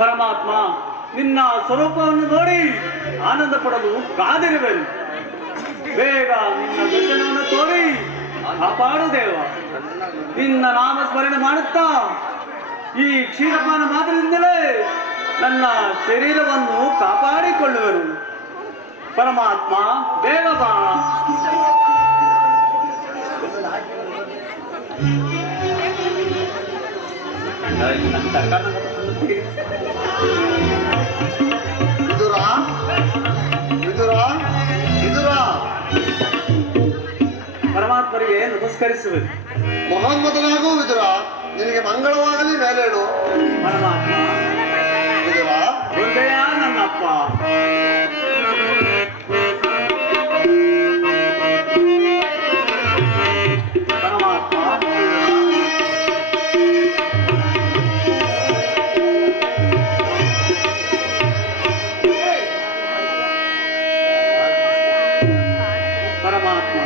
ಪರಮಾತ್ಮ, ನಿನ್ನ ಸ್ವರೂಪವನ್ನು ನೋಡಿ ಆನಂದ ಪಡಲು ಕಾದಿರುವೆನು. ಬೇಗ ನಿನ್ನ ದರ್ಶನವನ್ನು ತೋರಿ ಕಾಪಾಡು ದೇವ. ನಿನ್ನ ನಾಮ ಸ್ಮರಣೆ ಮಾಡುತ್ತಾ ಈ ಕ್ಷೀರಪಾನ ಮಾತ್ರದಿಂದಲೇ ನನ್ನ ಶರೀರವನ್ನು ಕಾಪಾಡಿಕೊಳ್ಳುವೆನು. ಪರಮಾತ್ಮ, ಬೇಗ ಬಾ. ವಿದುರ, ವಿದುರ, ವಿದುರ. ಪರಮಾತ್ಮರಿಗೆ ನಮಸ್ಕರಿಸುವೆ. ಮಹೋನ್ಮತನಾಗೂ ವಿದುರ, ನಿನಗೆ ಮಂಗಳವಾಗಲಿ ಮೇಲೇಳು. ಪರಮಾತ್ಮ, ವಿದುರ, ಒಂದೆಯ ನನ್ನಪ್ಪ. ಪರಮಾತ್ಮ, ಪರಮಾತ್ಮ,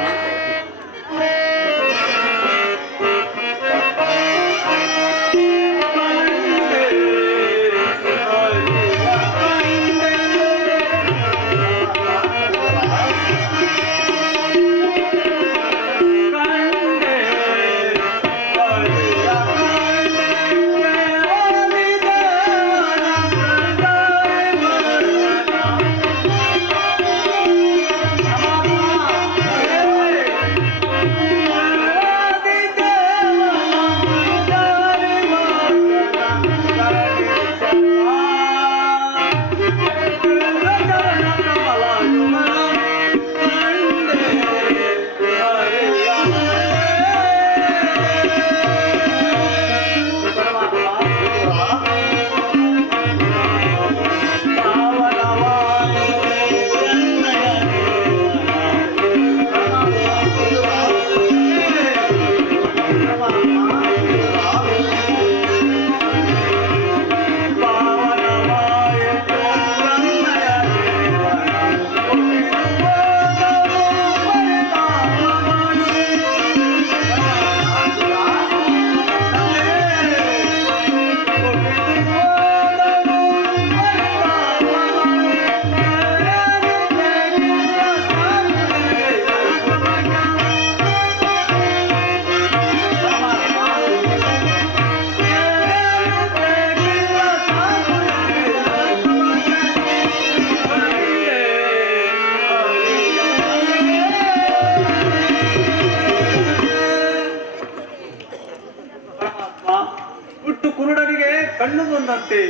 ಕುರುಡನಿಗೆ ಕಣ್ಣು ಬಂದಂತೆ,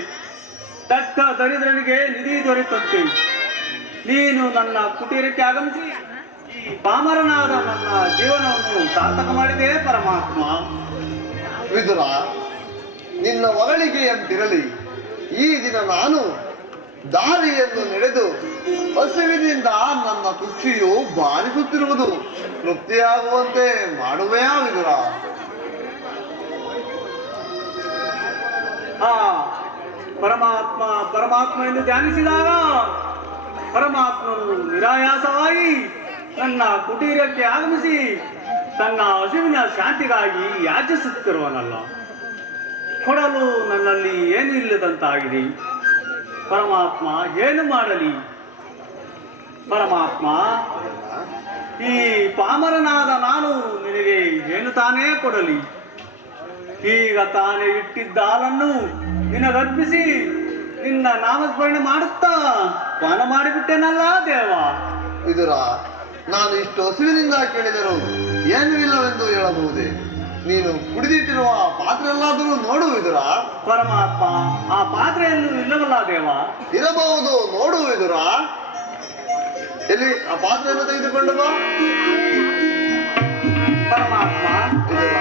ದಟ್ಟ ದರಿದ್ರನಿಗೆ ನಿಧಿ ದೊರೆತಂತೆ ನೀನು ನನ್ನ ಕುಟೀರಕ್ಕೆ ಆಗಮಿಸಿ ಈ ಪಾಮರನಾದ ನನ್ನ ಜೀವನವನ್ನು ಸಾರ್ಥಕ ಮಾಡಿದೆ ಪರಮಾತ್ಮ. ವಿದುರ, ನಿನ್ನ ಹೊಗಳಿಗೆಯಂತಿರಲಿ. ಈ ದಿನ ನಾನು ದಾರಿಯನ್ನು ನಡೆದು ಹಸಿವಿನಿಂದ ನನ್ನ ಕುಕ್ಷಿಯು ಬಾರಿಸುತ್ತಿರುವುದು ತೃಪ್ತಿಯಾಗುವಂತೆ ಮಾಡುವೆಯಾ ವಿದುರ? ಪರಮಾತ್ಮ ಪರಮಾತ್ಮ ಎಂದು ಧ್ಯಾನಿಸಿದಾಗ ಪರಮಾತ್ಮನು ನಿರಾಯಾಸವಾಗಿ ನನ್ನ ಕುಟೀರಕ್ಕೆ ಆಗಮಿಸಿ ತನ್ನ ಹಸಿವಿನ ಶಾಂತಿಗಾಗಿ ಯಾಚಿಸುತ್ತಿರುವನಲ್ಲ. ಕೊಡಲು ನನ್ನಲ್ಲಿ ಏನು ಇಲ್ಲದಂತಾಗಿದೆ. ಪರಮಾತ್ಮ ಏನು ಮಾಡಲಿ? ಪರಮಾತ್ಮ, ಈ ಪಾಮರನಾದ ನಾನು ನಿನಗೆ ಏನು ತಾನೇ ಕೊಡಲಿ? ಈಗ ತಾನೇ ಇಟ್ಟಿದ್ದ ಹಾಲನ್ನು ನಿನಗರ್ಪಿಸಿ ನಿನ್ನ ನಾಮಸ್ಮರಣೆ ಮಾಡುತ್ತಾ ಪಾನ ಮಾಡಿಬಿಟ್ಟೆನಲ್ಲ ದೇವ. ವಿದುರ, ನಾನು ಇಷ್ಟು ಹಸುವಿನಿಂದ ಕೇಳಿದರು ಏನೂ ಇಲ್ಲವೆಂದು ಹೇಳಬಹುದೇ? ನೀನು ಕುಡಿದಿಟ್ಟಿರುವ ಪಾತ್ರೆ ಎಲ್ಲಾದರೂ ನೋಡು ವಿದುರ. ಪರಮಾತ್ಮ, ಆ ಪಾತ್ರೆಯನ್ನು ಇಲ್ಲವಲ್ಲ ದೇವ? ಇರಬಹುದು, ನೋಡು ವಿದುರ. ಎಲ್ಲಿ ಆ ಪಾತ್ರೆಯನ್ನು ತೆಗೆದುಕೊಂಡು ಬಾ. ಪರಮಾತ್ಮ, ವಿದುರ,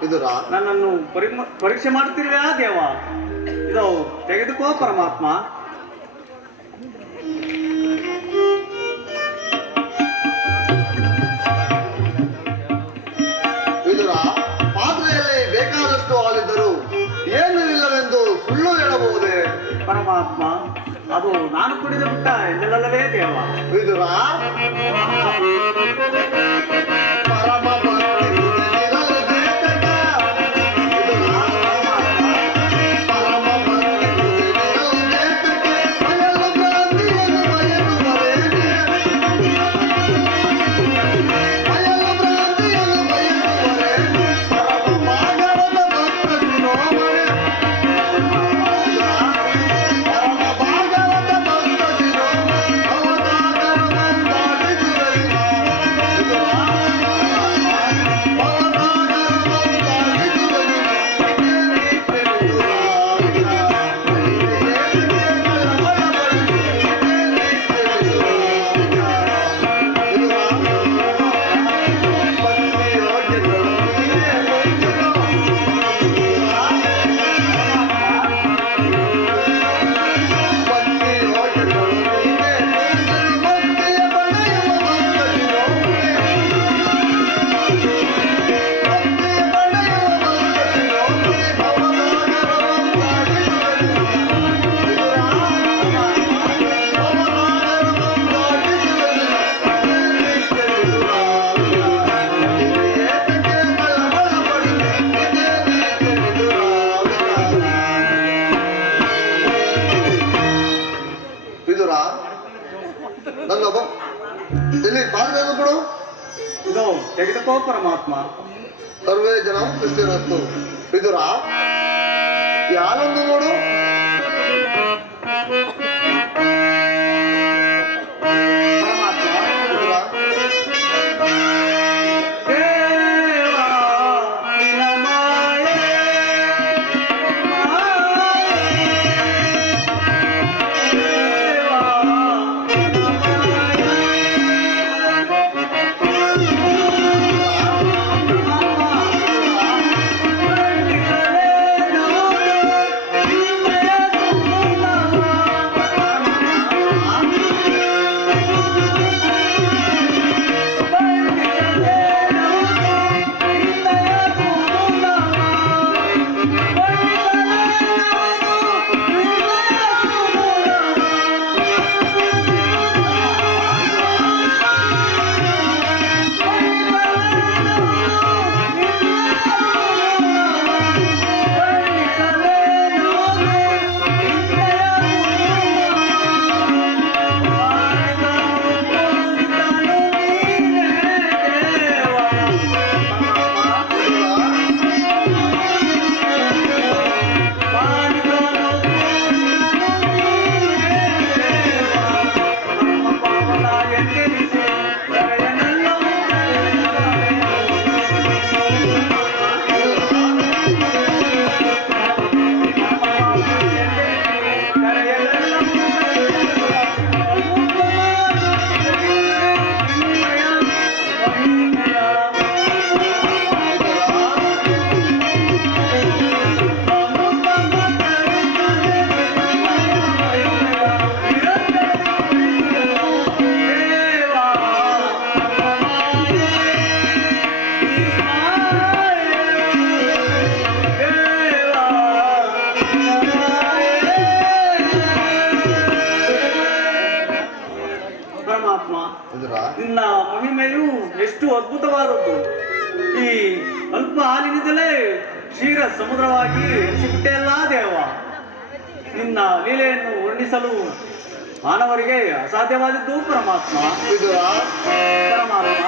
ವಿದುರ, ನನ್ನನ್ನು ಪರೀಕ್ಷೆ ಮಾಡುತ್ತಿರುವೆಯಾ ದೇವ? ಇದು ತೆಗೆದುಕೋ ಪರಮಾತ್ಮ. ವಿದುರ, ಪಾತ್ರೆಯಲ್ಲಿ ಬೇಕಾದಷ್ಟು ಹಾಲಿದ್ದರು ಏನೂ ಇಲ್ಲವೆಂದು ಸುಳ್ಳು ಹೇಳಬಹುದೇ? ಪರಮಾತ್ಮ, ಅದು ನಾನು ಕುಡಿದು ಬಿಟ್ಟ ಎಂದಲ್ಲವೇ ದೇವ? ವಿದುರ, ಪರಮ ಭಕ್ತಿ ಕುಡಿದಿರಲು ದೇತಕ. ವಿದುರ, ಪರಮ ಭಕ್ತಿ ಕುಡಿದಿರಲು ದೇತಕ. ಬಯಲು ಭ್ರಾಂತಿಯನ್ನು ಬಯಸುವರೇನೆ? ಬಯಲು ಭ್ರಾಂತಿಯನ್ನು ಬಯಸುವರೇನೆ? ಪರಮ ಭಾಗವತ ಭಕ್ತ ಶಿರೋಮಣಿ. ಪರಮ ಭಾಗವತ ಭಕ್ತ ಶಿರೋಮಣಿ ಅವತಾರ ಬಂದಾಡಿಸುವರಿನ ನನ್ನ ಎಲ್ಲಿ ಪಾತ್ರೆಯನ್ನು ಕೊಡು. ಇದು ತೆಗೆದುಕೋ ಪರಮಾತ್ಮ. ಸರ್ವೇ ಜನ ಕೃಷ್ಣರಸ್ತು. ವಿದುರ ಯಾರೊಂದು ನೋಡು. ನಿನ್ನ ಮಹಿಮೆಯು ಎಷ್ಟು ಅದ್ಭುತವಾದದ್ದು. ಈ ಅಲ್ಪ ಹಾಲಿನಿಂದಲೇ ಕ್ಷೀರ ಸಮುದ್ರವಾಗಿ ಎನಿಸಿಬಿಟ್ಟೆಲ್ಲ ದೇವ. ನಿನ್ನ ಲೀಲೆಯನ್ನು ವರ್ಣಿಸಲು ಮಾನವರಿಗೆ ಅಸಾಧ್ಯವಾದದ್ದು ಪರಮಾತ್ಮ. ಪರಮಾತ್ಮ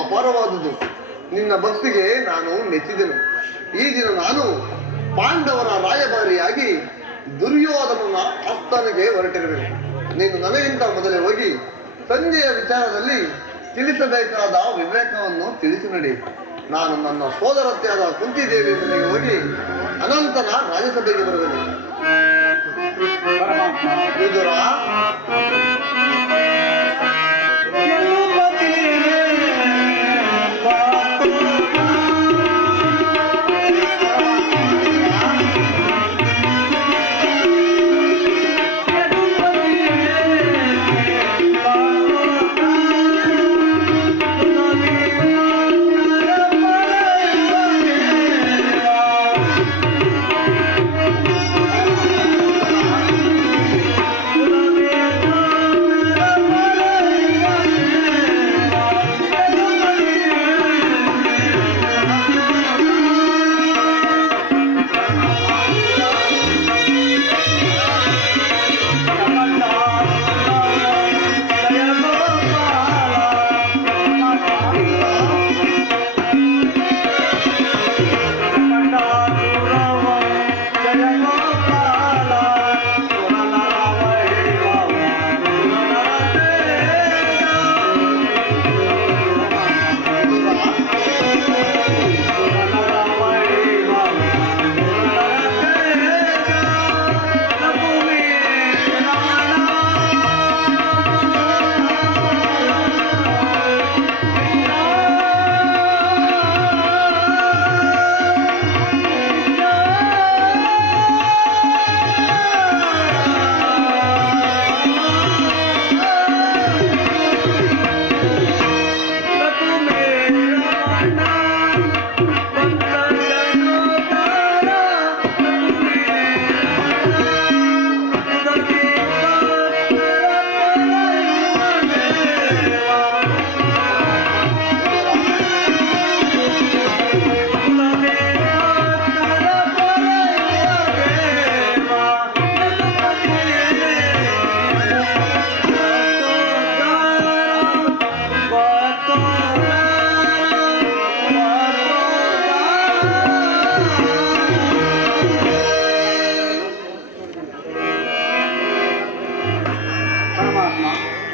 ಅಪಾರವಾದುದು. ನಿನ್ನ ಭಕ್ತಿಗೆ ನಾನು ಮೆಚ್ಚಿದೆನು. ಈ ದಿನ ನಾನು ಪಾಂಡವರ ರಾಯಭಾರಿಯಾಗಿ ದುರ್ಯೋಧನನ ಆಸ್ಥಾನಕ್ಕೆ ಹೊರಟಿರಬೇಕು. ನೀನು ನನಗಿಂತ ಮೊದಲೇ ಹೋಗಿ ಸಂಜೆಯ ವಿಚಾರದಲ್ಲಿ ತಿಳಿಸಬೇಕಾದ ವಿವೇಕವನ್ನು ತಿಳಿಸಿ ನಡಿ. ನಾನು ನನ್ನ ಸೋದರತ್ತೆಯಾದ ಕುಂತಿದೇವಿ ಮನೆಗೆ ಹೋಗಿ ಅನಂತನ ರಾಜ್ಯಸಭೆಗೆ ಬರುತ್ತೇನೆ. ವಿದುರ,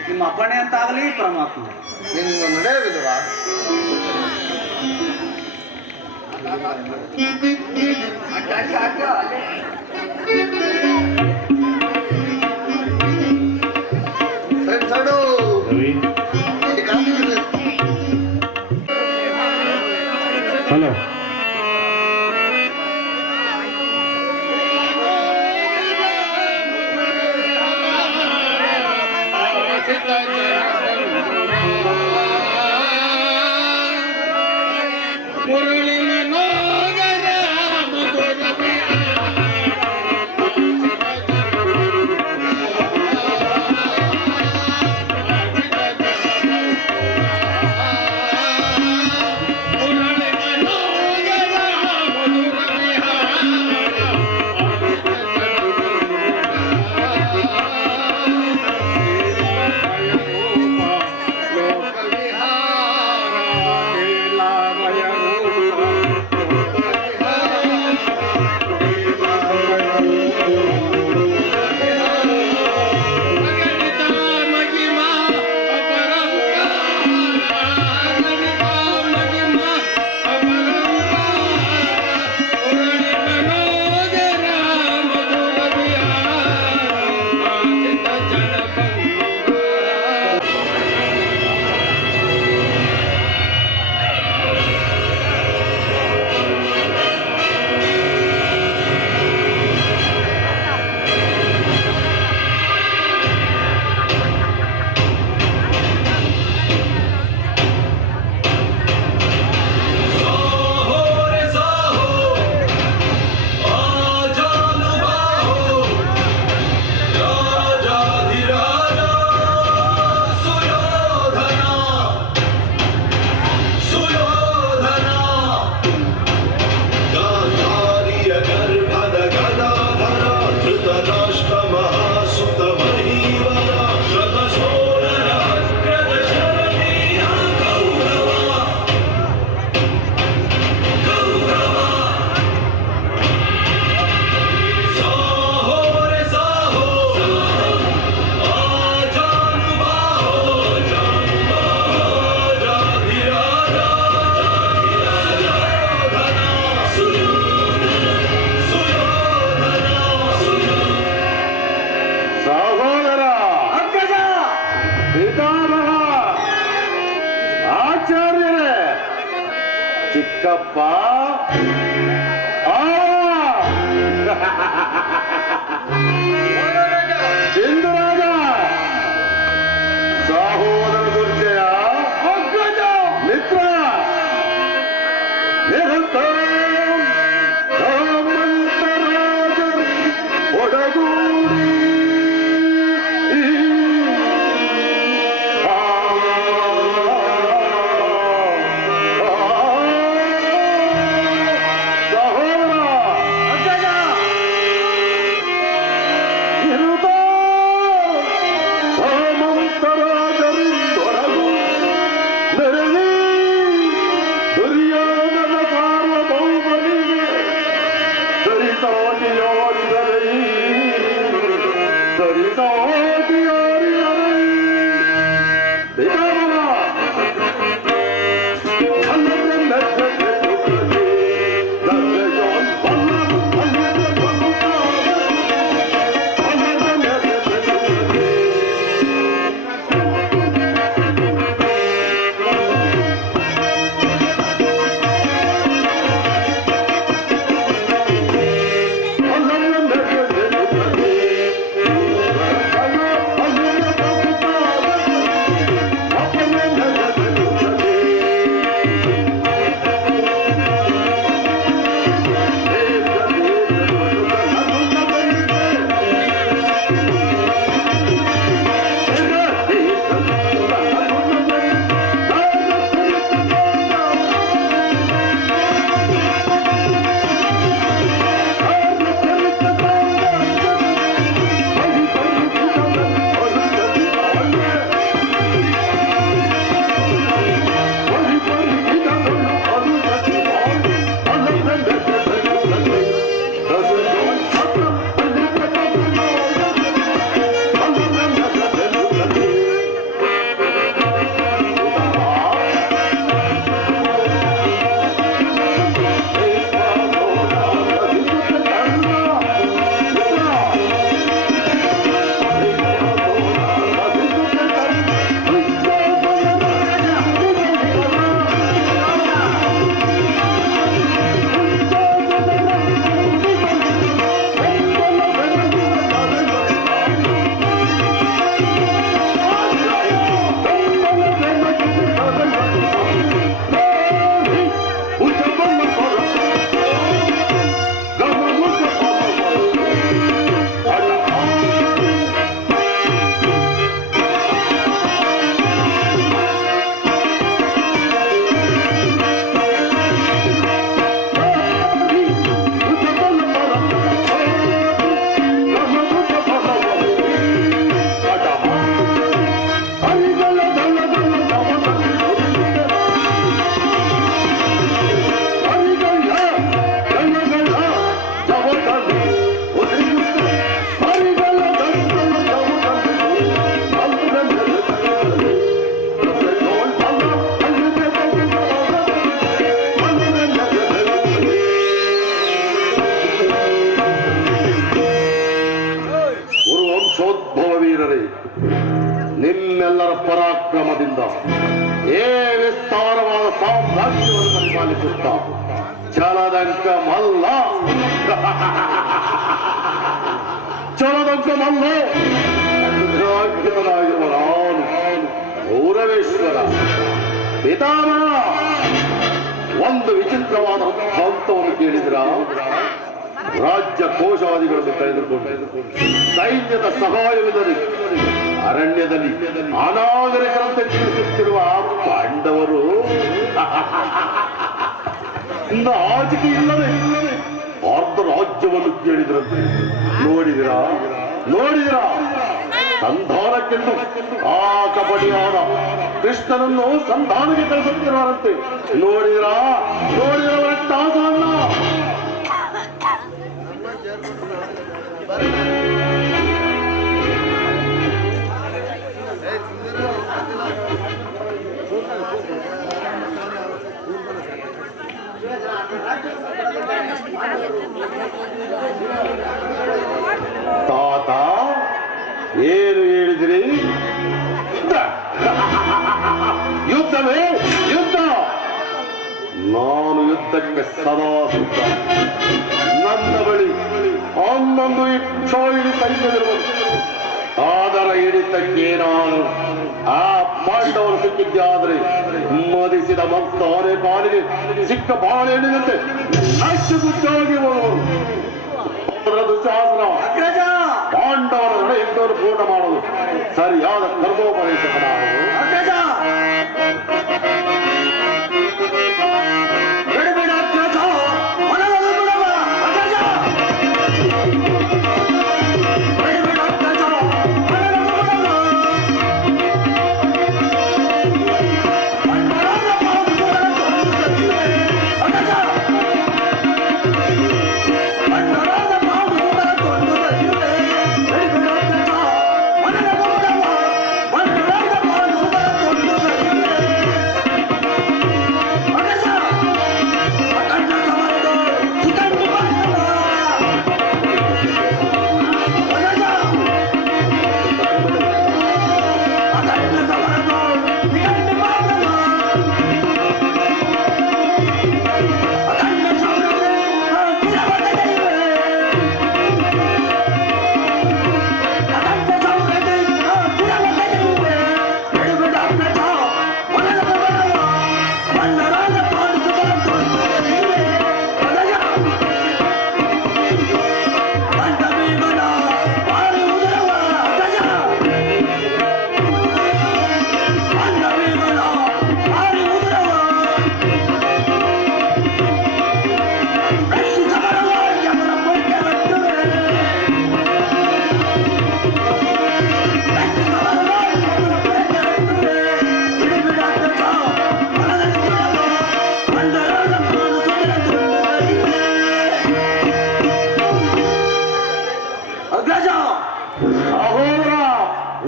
ನಿಮ್ಮ ಅಪ್ಪಣೆ ಅಂತಾಗಲಿ ಪರಮಾತ್ಮ. ನಿನ್ನ ನಡೆ ವಿದುರ. ಸೈಡು ಹಲೋ, ಮುರಳಿನ ನೋಗರ ಮಧುರ ನಿಮ್ಮೆಲ್ಲರ ಪರಾಕ್ರಮದಿಂದ ಏ ವಿಸ್ತಾರವಾದ ಸಾಮ್ರಾಜ್ಯವನ್ನು ಪರಿಪಾಲಿಸುತ್ತಾ ಚಲದಂಕ ಮಲ್ಲ ಚಲದಂಕಮಲ್ಲನಾಗಿರುವ ನಾನು ಗೌರವೇಶ್ವರ ಪಿತಾಮಹ ಒಂದು ವಿಚಿತ್ರವಾದ ಹಂತವನ್ನು ಕೇಳಿದ್ರ ರಾಜ್ಯ ಕೋಶಾದಿಗಳನ್ನು ತೆಗೆದುಕೊಂಡು ಸೈನ್ಯದ ಸಹಾಯವಿಲ್ಲದೆ ಅರಣ್ಯದಲ್ಲಿ ಅನಾಗರಿಕರಂತೆ ಜೀವಿಸುತ್ತಿರುವ ಪಾಂಡವರು ನಾಚಿಕೆ ಇಲ್ಲದೆ ಅರ್ಧ ರಾಜ್ಯವನ್ನು ಕೇಳಿದ್ರಂತೆ. ನೋಡಿದಿರಾ ಸಂಧಾನಕ್ಕೆಂದು ಆ ಕಪಟಿಯಾದ ಕೃಷ್ಣನನ್ನು ಸಂಧಾನಕ್ಕೆ ಕಳಿಸುತ್ತಿರುವಂತೆ ನೋಡಿದಿರಾ ಟಾಸವನ್ನ. ತಾತ ಏನು ಹೇಳಿದ್ರಿ? ಯುದ್ಧವೇ ಯುದ್ಧ. ನಾನು ಯುದ್ಧಕ್ಕೆ ಸದಾ ಸಿದ್ಧ. ನನ್ನ ಬಳಿ 11 ಇಕ್ಷೋಹಿಣಿ ಸೈನ್ಯವಿರುವುದು. ಅದರ ಹಿಡಿತಕ್ಕೇನಾದರೂ ಆ ಪಾಂಡವರು ಸಿಕ್ಕಿದ್ದಾದ್ರೆ ಮದಿಸಿದ ಮತ್ತಾನೆ ಕಾಲಿಗೆ ಸಿಕ್ಕ ಬಾಳೆಹಣ್ಣಿನಂತೆ ಅಷ್ಟು ಗುದ್ದಾಗಿ ಬರುವರು. ದುಶಾಸನ ಪಾಂಡವರ ನಡೆಯುತ್ತವರು ಪೂರ್ಣ ಮಾಡಲು ಸರಿಯಾದ ಕರ್ಮೋಪದೇಶಕ ನಾನು. Come on!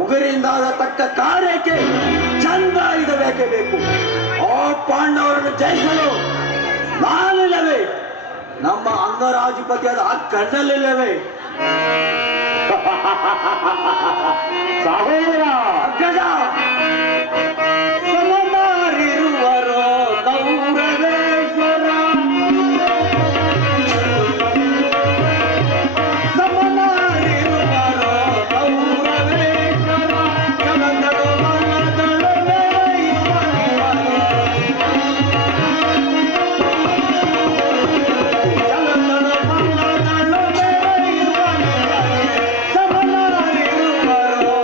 ಉಗುರಿಂದಾದ ತಕ್ಕ ಕಾರ್ಯಕ್ಕೆ ಚಂದ ಇದು ಬೇಕೇ ಬೇಕು. ಆ ಪಾಂಡವರನ್ನು ಜಯಿಸಲು ನಾನಿಲ್ಲವೇ, ನಮ್ಮ ಅಂಗರಾಜಿಪತಿಯಾದ ಆ ಕಣ್ಣಲ್ಲಿಲ್ಲವೇ? ಸಹೋದರ ಅಗ್ಗಜ, ಸಮನಾರಿರುವರೋ ಕೌರವೇಶ್ವರ, ಸಮನಾರಿರುವರೋ ಕೌರವೇಶ್ವರ, ಚಲಂದಳು ಮನದಳು ಮೇಯುವನಿವನು, ಚಲಂದಳು ಮನದಳು ಮೇಯುವನಿವನು, ಸಮನಾರಿರುವರೋ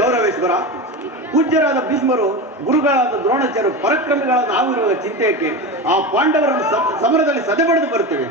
ಕೌರವೇಶ್ವರ. ಪೂಜ್ಯರಾದ ಭೀಷ್ಮರು, ಗುರುಗಳಾದ ದ್ರೋಣಾಚಾರ್ಯರು ಪರಾಕ್ರಮಿಗಳಾದ ನಾವಿರುವ ಚಿಂತೆಯಕ್ಕೆ ಆ ಪಾಂಡವರನ್ನು ಸಮರದಲ್ಲಿ ಸದೆಬಡಿದು ಬರುತ್ತೇವೆ.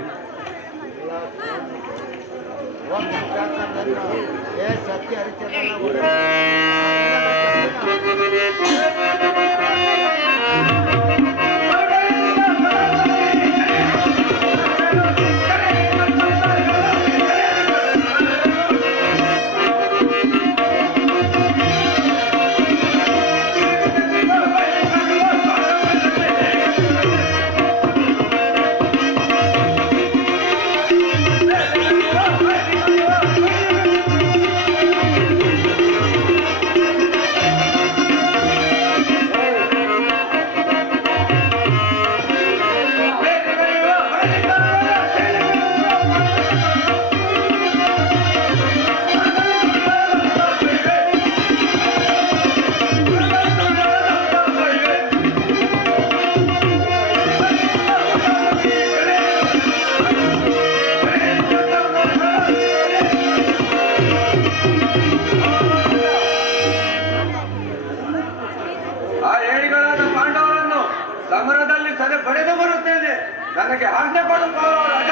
ಸಮರದಲ್ಲಿ ಸದೆ ಪಡೆದು ಬರುತ್ತೇನೆ, ನನಗೆ ಆಜ್ಞೆ ಕೊಡು ರಾಜ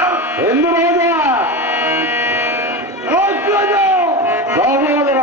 ಎಂದು ರಾಜ ಸಹೋದರ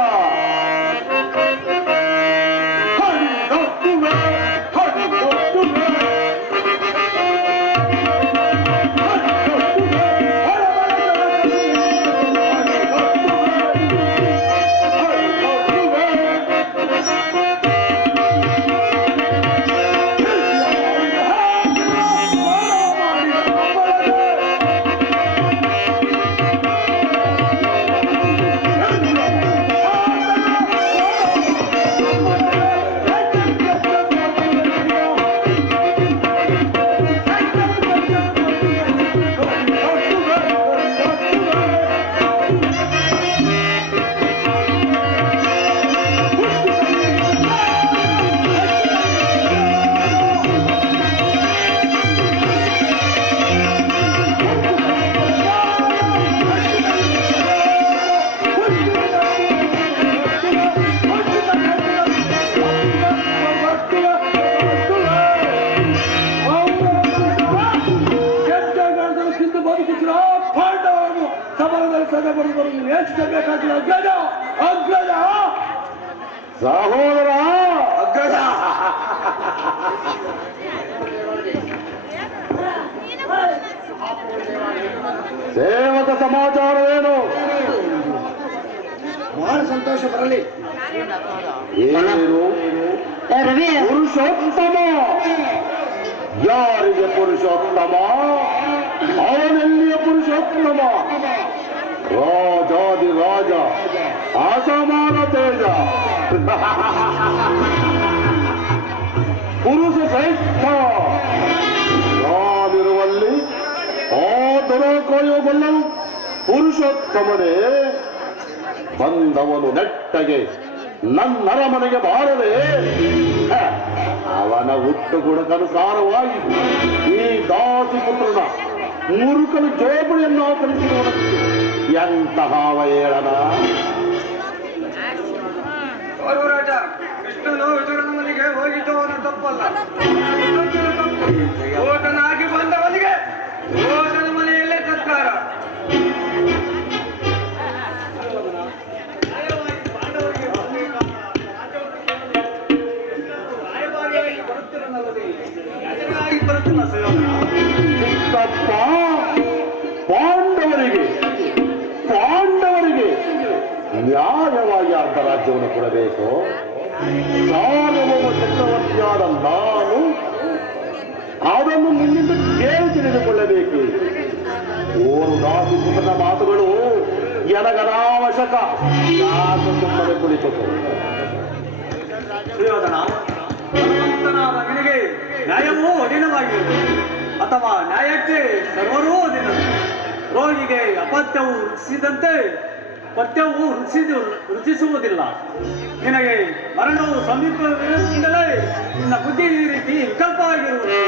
ಸಹೋದರ ಅಗ್ರಜ ಸೇವಕ ಸಮಾಚಾರವೇನು? ಬಹಳ ಸಂತೋಷ ಬರಲಿ. ಏನು? ಪುರುಷೋತ್ತಮ. ಯಾರಿಗೆ ಪುರುಷೋತ್ತಮ? ಅವನೆಲ್ಲಿಯ ಪುರುಷೋತ್ತಮ? ರಾಜಾದಿ ರಾಜ, ಅಸಮಾನ ತೇಜ, ಪುರುಷ ಶ್ರೇಷ್ಠ. ನಾನಿರುವಲ್ಲಿ ಆ ದೊರ ಕಾಯುವಲ್ಲನು ಪುರುಷೋತ್ತಮನೇ. ಬಂದವನು ನೆಟ್ಟಗೆ ನನ್ನರಮನೆಗೆ ಬಾರದೆ ಅವನ ಹುಟ್ಟು ಗುಣಕ್ಕನುಸಾರವಾಗಿ ಈ ದಾಸಿ ಪುತ್ರನ ಮುರುಕಲು ಜೋಬಳಿಯನ್ನು ಆಚರಿಸಿರುವುದಕ್ಕೆ ಎಂತಹ ಹೇಳನ? ರಾಜ, ಕೃಷ್ಣನು ವಿದುರನ ಮನೆಗೆ ಹೋಗಿದ್ದವನು ತಪ್ಪಲ್ಲ. ಓಟನಾಗಿ ಬಂದವನಿಗೆ ಓಟನ ಮನೆಯಲ್ಲೇ ತತ್ಕಾರ. ಚಿಕ್ಕಪ್ಪ, ಪಾಂಡವರಿಗೆ ನ್ಯಾಯವಾಗಿ ಅರ್ಧ ರಾಜ್ಯವನ್ನು ಕೊಡಬೇಕು. ಸಾರ್ವಭೌಮ ಚಕ್ರವರ್ತಿಯಾದ ನಾನು ಅದನ್ನು ನಿನ್ನಿಂದ ಕೇಳಿ ತಿಳಿದುಕೊಳ್ಳಬೇಕು. ಓರು ದಾಸಿ ಪುತ್ರನ ಮಾತುಗಳು ಎನಗನಾವಶ್ಯಕ. ಯಾಕೆ ಸುಮ್ಮನೆ ಕುಳಿತುಕೋ. ಸುಯೋಧನ, ಭಗವಂತನಾದ ನಿನಗೆ ನ್ಯಾಯವೂ ಅಧೀನವಾಗಿರುವುದು ಅಥವಾ ನ್ಯಾಯಕ್ಕೆ ಸರ್ವರೂ ಅಧೀನರು. ರೋಗಿಗೆ ಅಪತ್ಯವು ರುಚಿಸಿದಂತೆ ಪಥ್ಯವು ರುಚಿಸುವುದಿಲ್ಲ. ನಿನಗೆ ಮರಣವು ಸಮೀಪವಿರುವುದರಿಂದಲೇ ನಿನ್ನ ಬುದ್ಧಿ ಈ ರೀತಿ ವಿಕಲ್ಪವಾಗಿರುವುದು.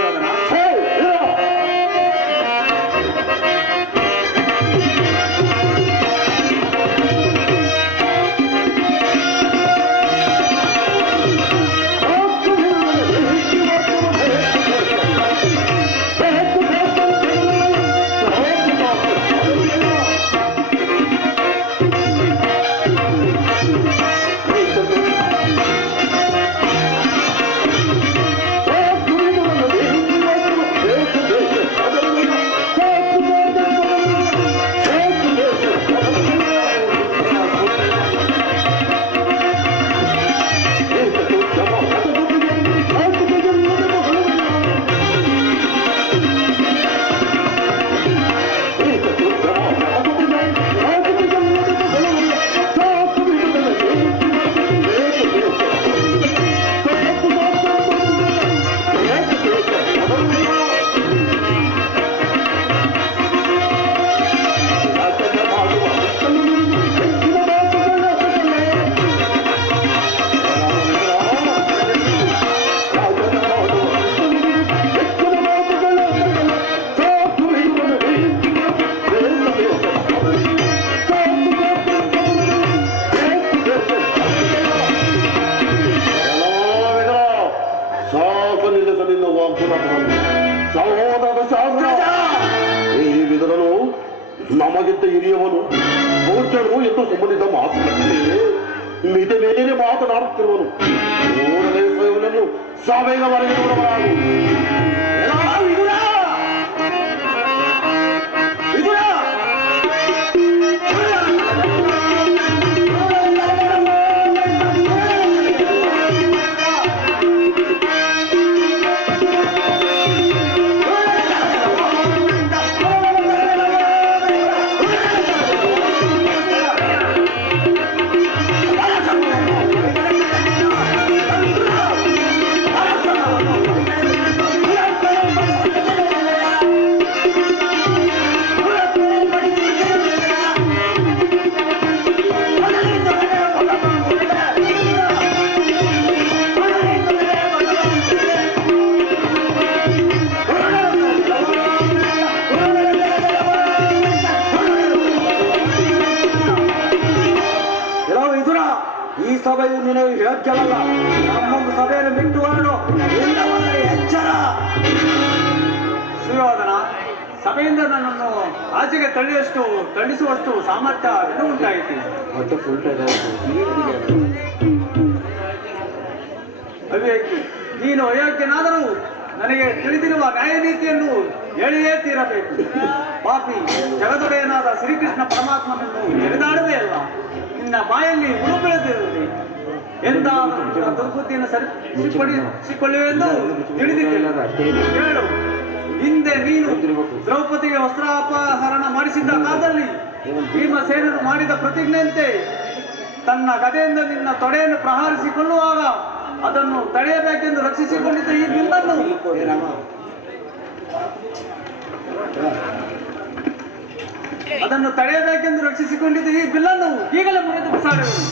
ನಮಗಿಂತ ಹಿರಿಯವನು ಭೋಜನು ಎಂದು ಸುಮ್ಮನಿದ್ದ ಮಾತುಕತೆ ಮಿತಿ ಮೇಲೆ ಮಾತನಾಡುತ್ತಿರುವನು. ಮೂರನೇ ಸ್ವಯಂವನ್ನು ಸಭೆಗೆ ಹೊರಗೆ ನೋಡಬಾರದು. ಈ ಸಭೆಯು ನಿನಗೆ ಯೋಗ್ಯವಲ್ಲ. ನಮ್ಮೊಂದು ಸಭೆಯನ್ನು ಬಿಟ್ಟು ಹೊರಡು. ಎಚ್ಚರ. ಸುಯೋಧನ, ಸಭೆಯಿಂದ ನನ್ನನ್ನು ಆಚೆಗೆ ತಳ್ಳಿಸುವಷ್ಟು ಸಾಮರ್ಥ್ಯ ಇನ್ನೂ ಉಂಟಾಯಿತು. ಅವಿವೇಕಿ, ಈ ನೀನು ಅಯೋಗ್ಯನಾದರೂ ನನಗೆ ತಿಳಿದಿರುವ ನ್ಯಾಯ ನೀತಿಯನ್ನು ಹೇಳಿಯೇ ತೀರಬೇಕು. ಪಾಪಿ ಜಗದೊಡೆಯನಾದ ಶ್ರೀಕೃಷ್ಣ ಪರಮಾತ್ಮನನ್ನು ಎಳೆದಾಡದೇ ಅಲ್ಲ, ನಿನ್ನ ಬಾಯಲ್ಲಿ ಹುಳು ಬೆಳೆದಿರುತ್ತದೆ. ಎಂದ ದುರ್ಬುದ್ಧಿಯನ್ನು ಸರಿಸಿಕೊಳ್ಳುವೆಂದು ತಿಳಿದಿದ್ದೇನೆ. ಹೇಳು, ಹಿಂದೆ ನೀನು ದ್ರೌಪದಿಗೆ ವಸ್ತ್ರಾಪಹರಣ ಮಾಡಿಸಿದ್ದ ಕಾಲದಲ್ಲಿ ಭೀಮಸೇನನು ಮಾಡಿದ ಪ್ರತಿಜ್ಞೆಯಂತೆ ತನ್ನ ಗದೆಯಿಂದ ನಿನ್ನ ತೊಡೆಯನ್ನು ಪ್ರಹಾರಿಸಿಕೊಳ್ಳುವಾಗ ಅದನ್ನು ತಡೆಯಬೇಕೆಂದು ರಕ್ಷಿಸಿಕೊಂಡಿದ್ದ ಈ ಬಿಲ್ಲನ್ನು ಈಗಲೇ ಮುರಿದು ಬಿಸಾಡುವುದು.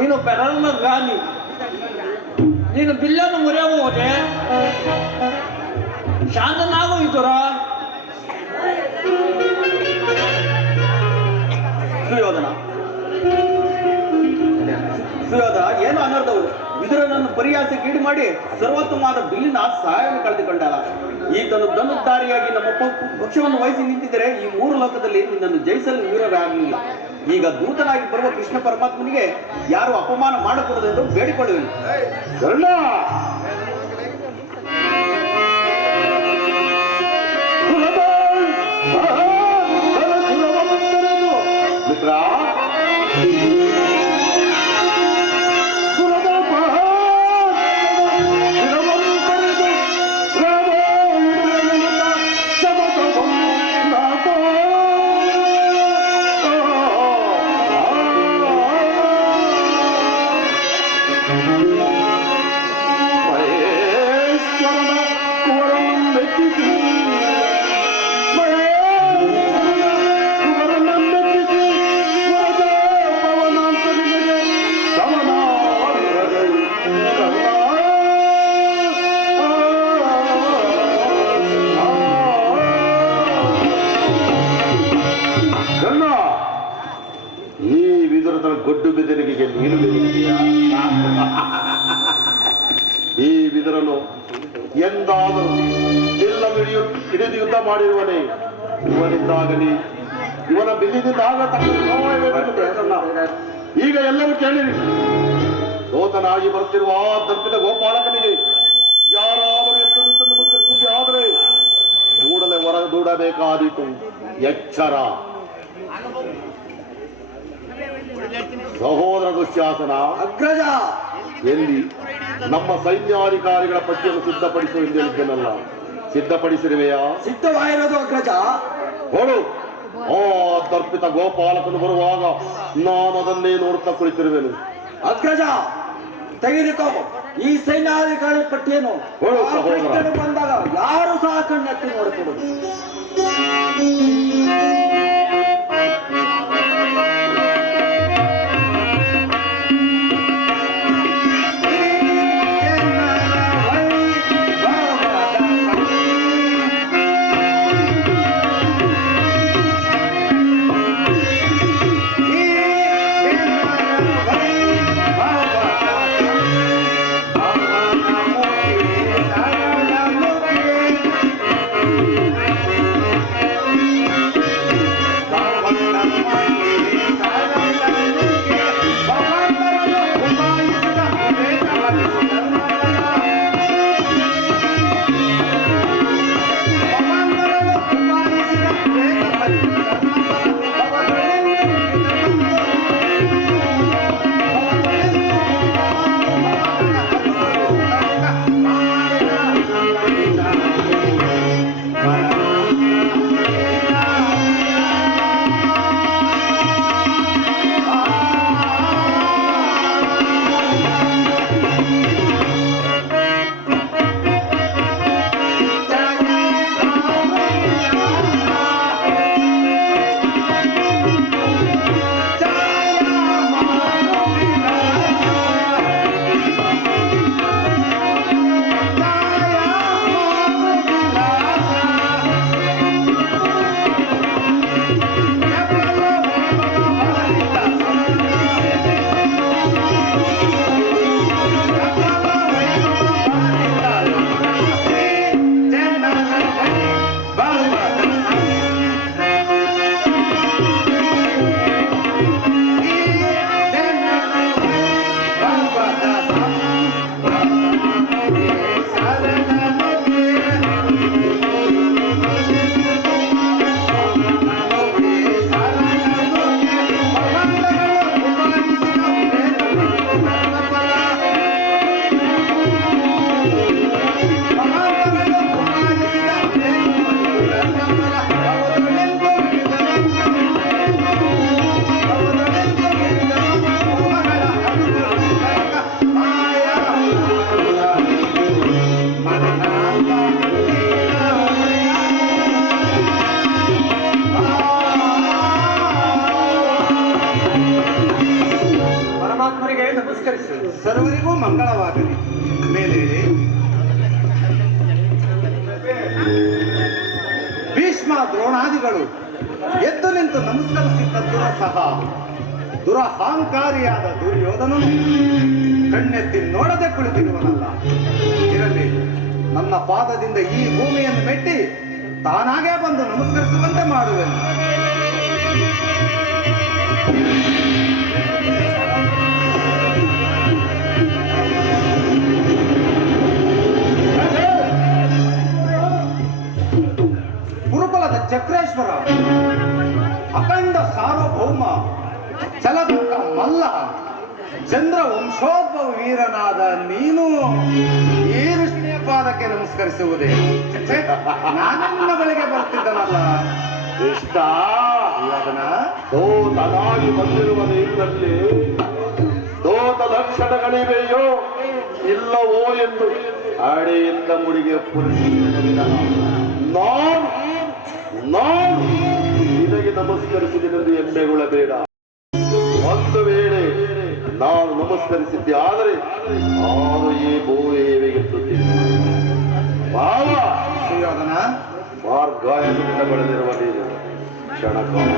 ನೀನು ಪೆರಲ್ಲ ಗಾಲಿ, ನೀನು ಬಿಲ್ಲನ್ನು ಮುರಿಯಬಹುದೇ? ಶಾಂತನಾಗು ಇದುರ. ಸುಯೋಧನ ಏನು ಅನರ್ಧವು? ವಿದುರನನ್ನು ಪರಿಹಾಸಕ್ಕೆ ಈಡು ಮಾಡಿ ಸರ್ವೋತ್ತಮವಾದ ಬಿಲ್ಲಿನ ಸಹಾಯವನ್ನು ಕಳೆದುಕೊಂಡಲ್ಲ. ಈತನು ಧನುರ್ಧಾರಿಯಾಗಿ ನಮ್ಮ ಪಕ್ಷವನ್ನು ವಹಿಸಿ ನಿಂತಿದ್ದರೆ ಈ ಮೂರು ಲೋಕದಲ್ಲಿ ನಿನ್ನನ್ನು ಜಯಿಸಲು ವೀರರಾಗಲಿಲ್ಲ. ಈಗ ದೂತನಾಗಿ ಬರುವ ಕೃಷ್ಣ ಪರಮಾತ್ಮನಿಗೆ ಯಾರು ಅಪಮಾನ ಮಾಡಕೂಡದೆಂದು ಬೇಡಿಕೊಳ್ಳುವೆನು. ಗೊಡ್ಡು ಬೆದರಿಕೆಗೆ ನೀನು ಬೆದರಿಕೆಯ? ಈ ವಿದುರನು ಎಂದಾದರೂ ಎಲ್ಲ ಹಿಡಿದು ಯುದ್ಧ ಮಾಡಿರುವನೇ? ಇವನಿಂದಾಗಲಿ ಇವನ ಬಿಲ್ಲಿನಿಂದ ಈಗ ಎಲ್ಲರೂ ಕೇಳಿರಿ. ದೋತನಾಗಿ ಬರುತ್ತಿರುವ ದರ್ಪಿದ ಗೋಪಾಲಕನಿಗೆ ಯಾರಾದರೂ ಎಂದು ನಿಂತು ನಮಸ್ಕರಿಸಿದ್ದೆ ಆದರೆ ಕೂಡಲೇ ಹೊರಗೆ ದೂಡಬೇಕಾದೀತು. ಎಚ್ಚರ. ಸಹೋದರ ದುಶ್ಯಾಸನ, ಅಗ್ರಜ, ಎಲ್ಲಿ ನಮ್ಮ ಸೈನ್ಯಾಧಿಕಾರಿಗಳ ಪಟ್ಟಿಯನ್ನು ಸಿದ್ಧಪಡಿಸುವ ಎಂದು ಹೇಳಿದ್ದೇನಲ್ಲ, ಸಿದ್ಧಪಡಿಸಿರುವೆಯಾ? ಸಿದ್ಧವಾಗಿರೋದು ಅಗ್ರಜ. ಹೊಡು. ಆ ದರ್ಪಿತ ಗೋಪಾಲಕನು ಬರುವಾಗ ನಾನು ಅದನ್ನೇ ನೋಡುತ್ತಾ ಕುಳಿತಿರುವೆನು. ಅಗ್ರಜ, ತೆಗೆದುಕೋ ಈ ಸೈನ್ಯಾಧಿಕಾರಿ ಪಟ್ಟಿಯನ್ನು. ಹೊಡು ಸಹೋದರ. ಬಂದಾಗ ಯಾರು ಸಹ ಕಣ್ಣೆತ್ತಿ ನೋಡಿಕೊಡುದು. ಮಹಾತ್ಮರಿಗೆ ನಮಸ್ಕರಿಸಿ. ಸರ್ವರಿಗೂ ಮಂಗಳವಾಗಲಿ. ಮೇಲೇಳಿ ಭೀಷ್ಮ ದ್ರೋಣಾದಿಗಳು ಎದ್ದು ನಿಂತು ನಮಸ್ಕರಿಸಿದ್ದದ್ದು ಸಹ ದುರಹಂಕಾರಿಯಾದ ದುರ್ಯೋಧನನು ಕಣ್ಣೆತ್ತಿ ನೋಡದೆ ಕುಳಿತಿರುವನಲ್ಲ. ಇರಲಿ, ನನ್ನ ಪಾದದಿಂದ ಈ ಭೂಮಿಯನ್ನು ಮೆಟ್ಟಿ ತಾನಾಗೇ ಬಂದು ನಮಸ್ಕರಿಸುವಂತೆ ಮಾಡುವೆನು. ಗುರುಕುಲದ ಚಕ್ರೇಶ್ವರ, ಅಖಂಡ ಸಾರ್ವಭೌಮ, ಚಲದಂಕ ಮಲ್ಲ, ಚಂದ್ರ ವಂಶೋದ್ಭವ ವೀರನಾದ ನೀನು ಈ ಋಷಿಯ ಪಾದಕ್ಕೆ ನಮಸ್ಕರಿಸುವುದೇ? ನಾನೇ ನಿನ್ನ ಬಳಿಗೆ ಬರ್ತಿದ್ದನಲ್ಲ. ಇಷ್ಟ ಅದನ್ನ ದೋತನಾಗಿ ಬಂದಿರುವ ನೀರಿನಲ್ಲಿ ದೋತ ಲಕ್ಷಣಗಳಿವೆಯೋ ಇಲ್ಲವೋ ಎಂದು ಅಡೆಯಿಂದ ಮುಡಿಗೆ ಪುರುಷ ನಾನು ನಿನಗೆ ನಮಸ್ಕರಿಸಿದೆನೆಂದು ಹೆಮ್ಮೆಗೊಳ್ಳಬೇಡ. ಒಂದು ವೇಳೆ ನಾನು ನಮಸ್ಕರಿಸಿದ್ದೆ ಆದರೆ ಈ ಬೋಯೇವೆಗೆತ್ತುತ್ತಿದ್ದೆ ಭಾವ ಶ್ರೀಯೋಧನ ಮಾರ್ಗಾಯದಿಂದ ಬಳಲಿರುವ ನೀರು ಕ್ಷಣಕಾಲ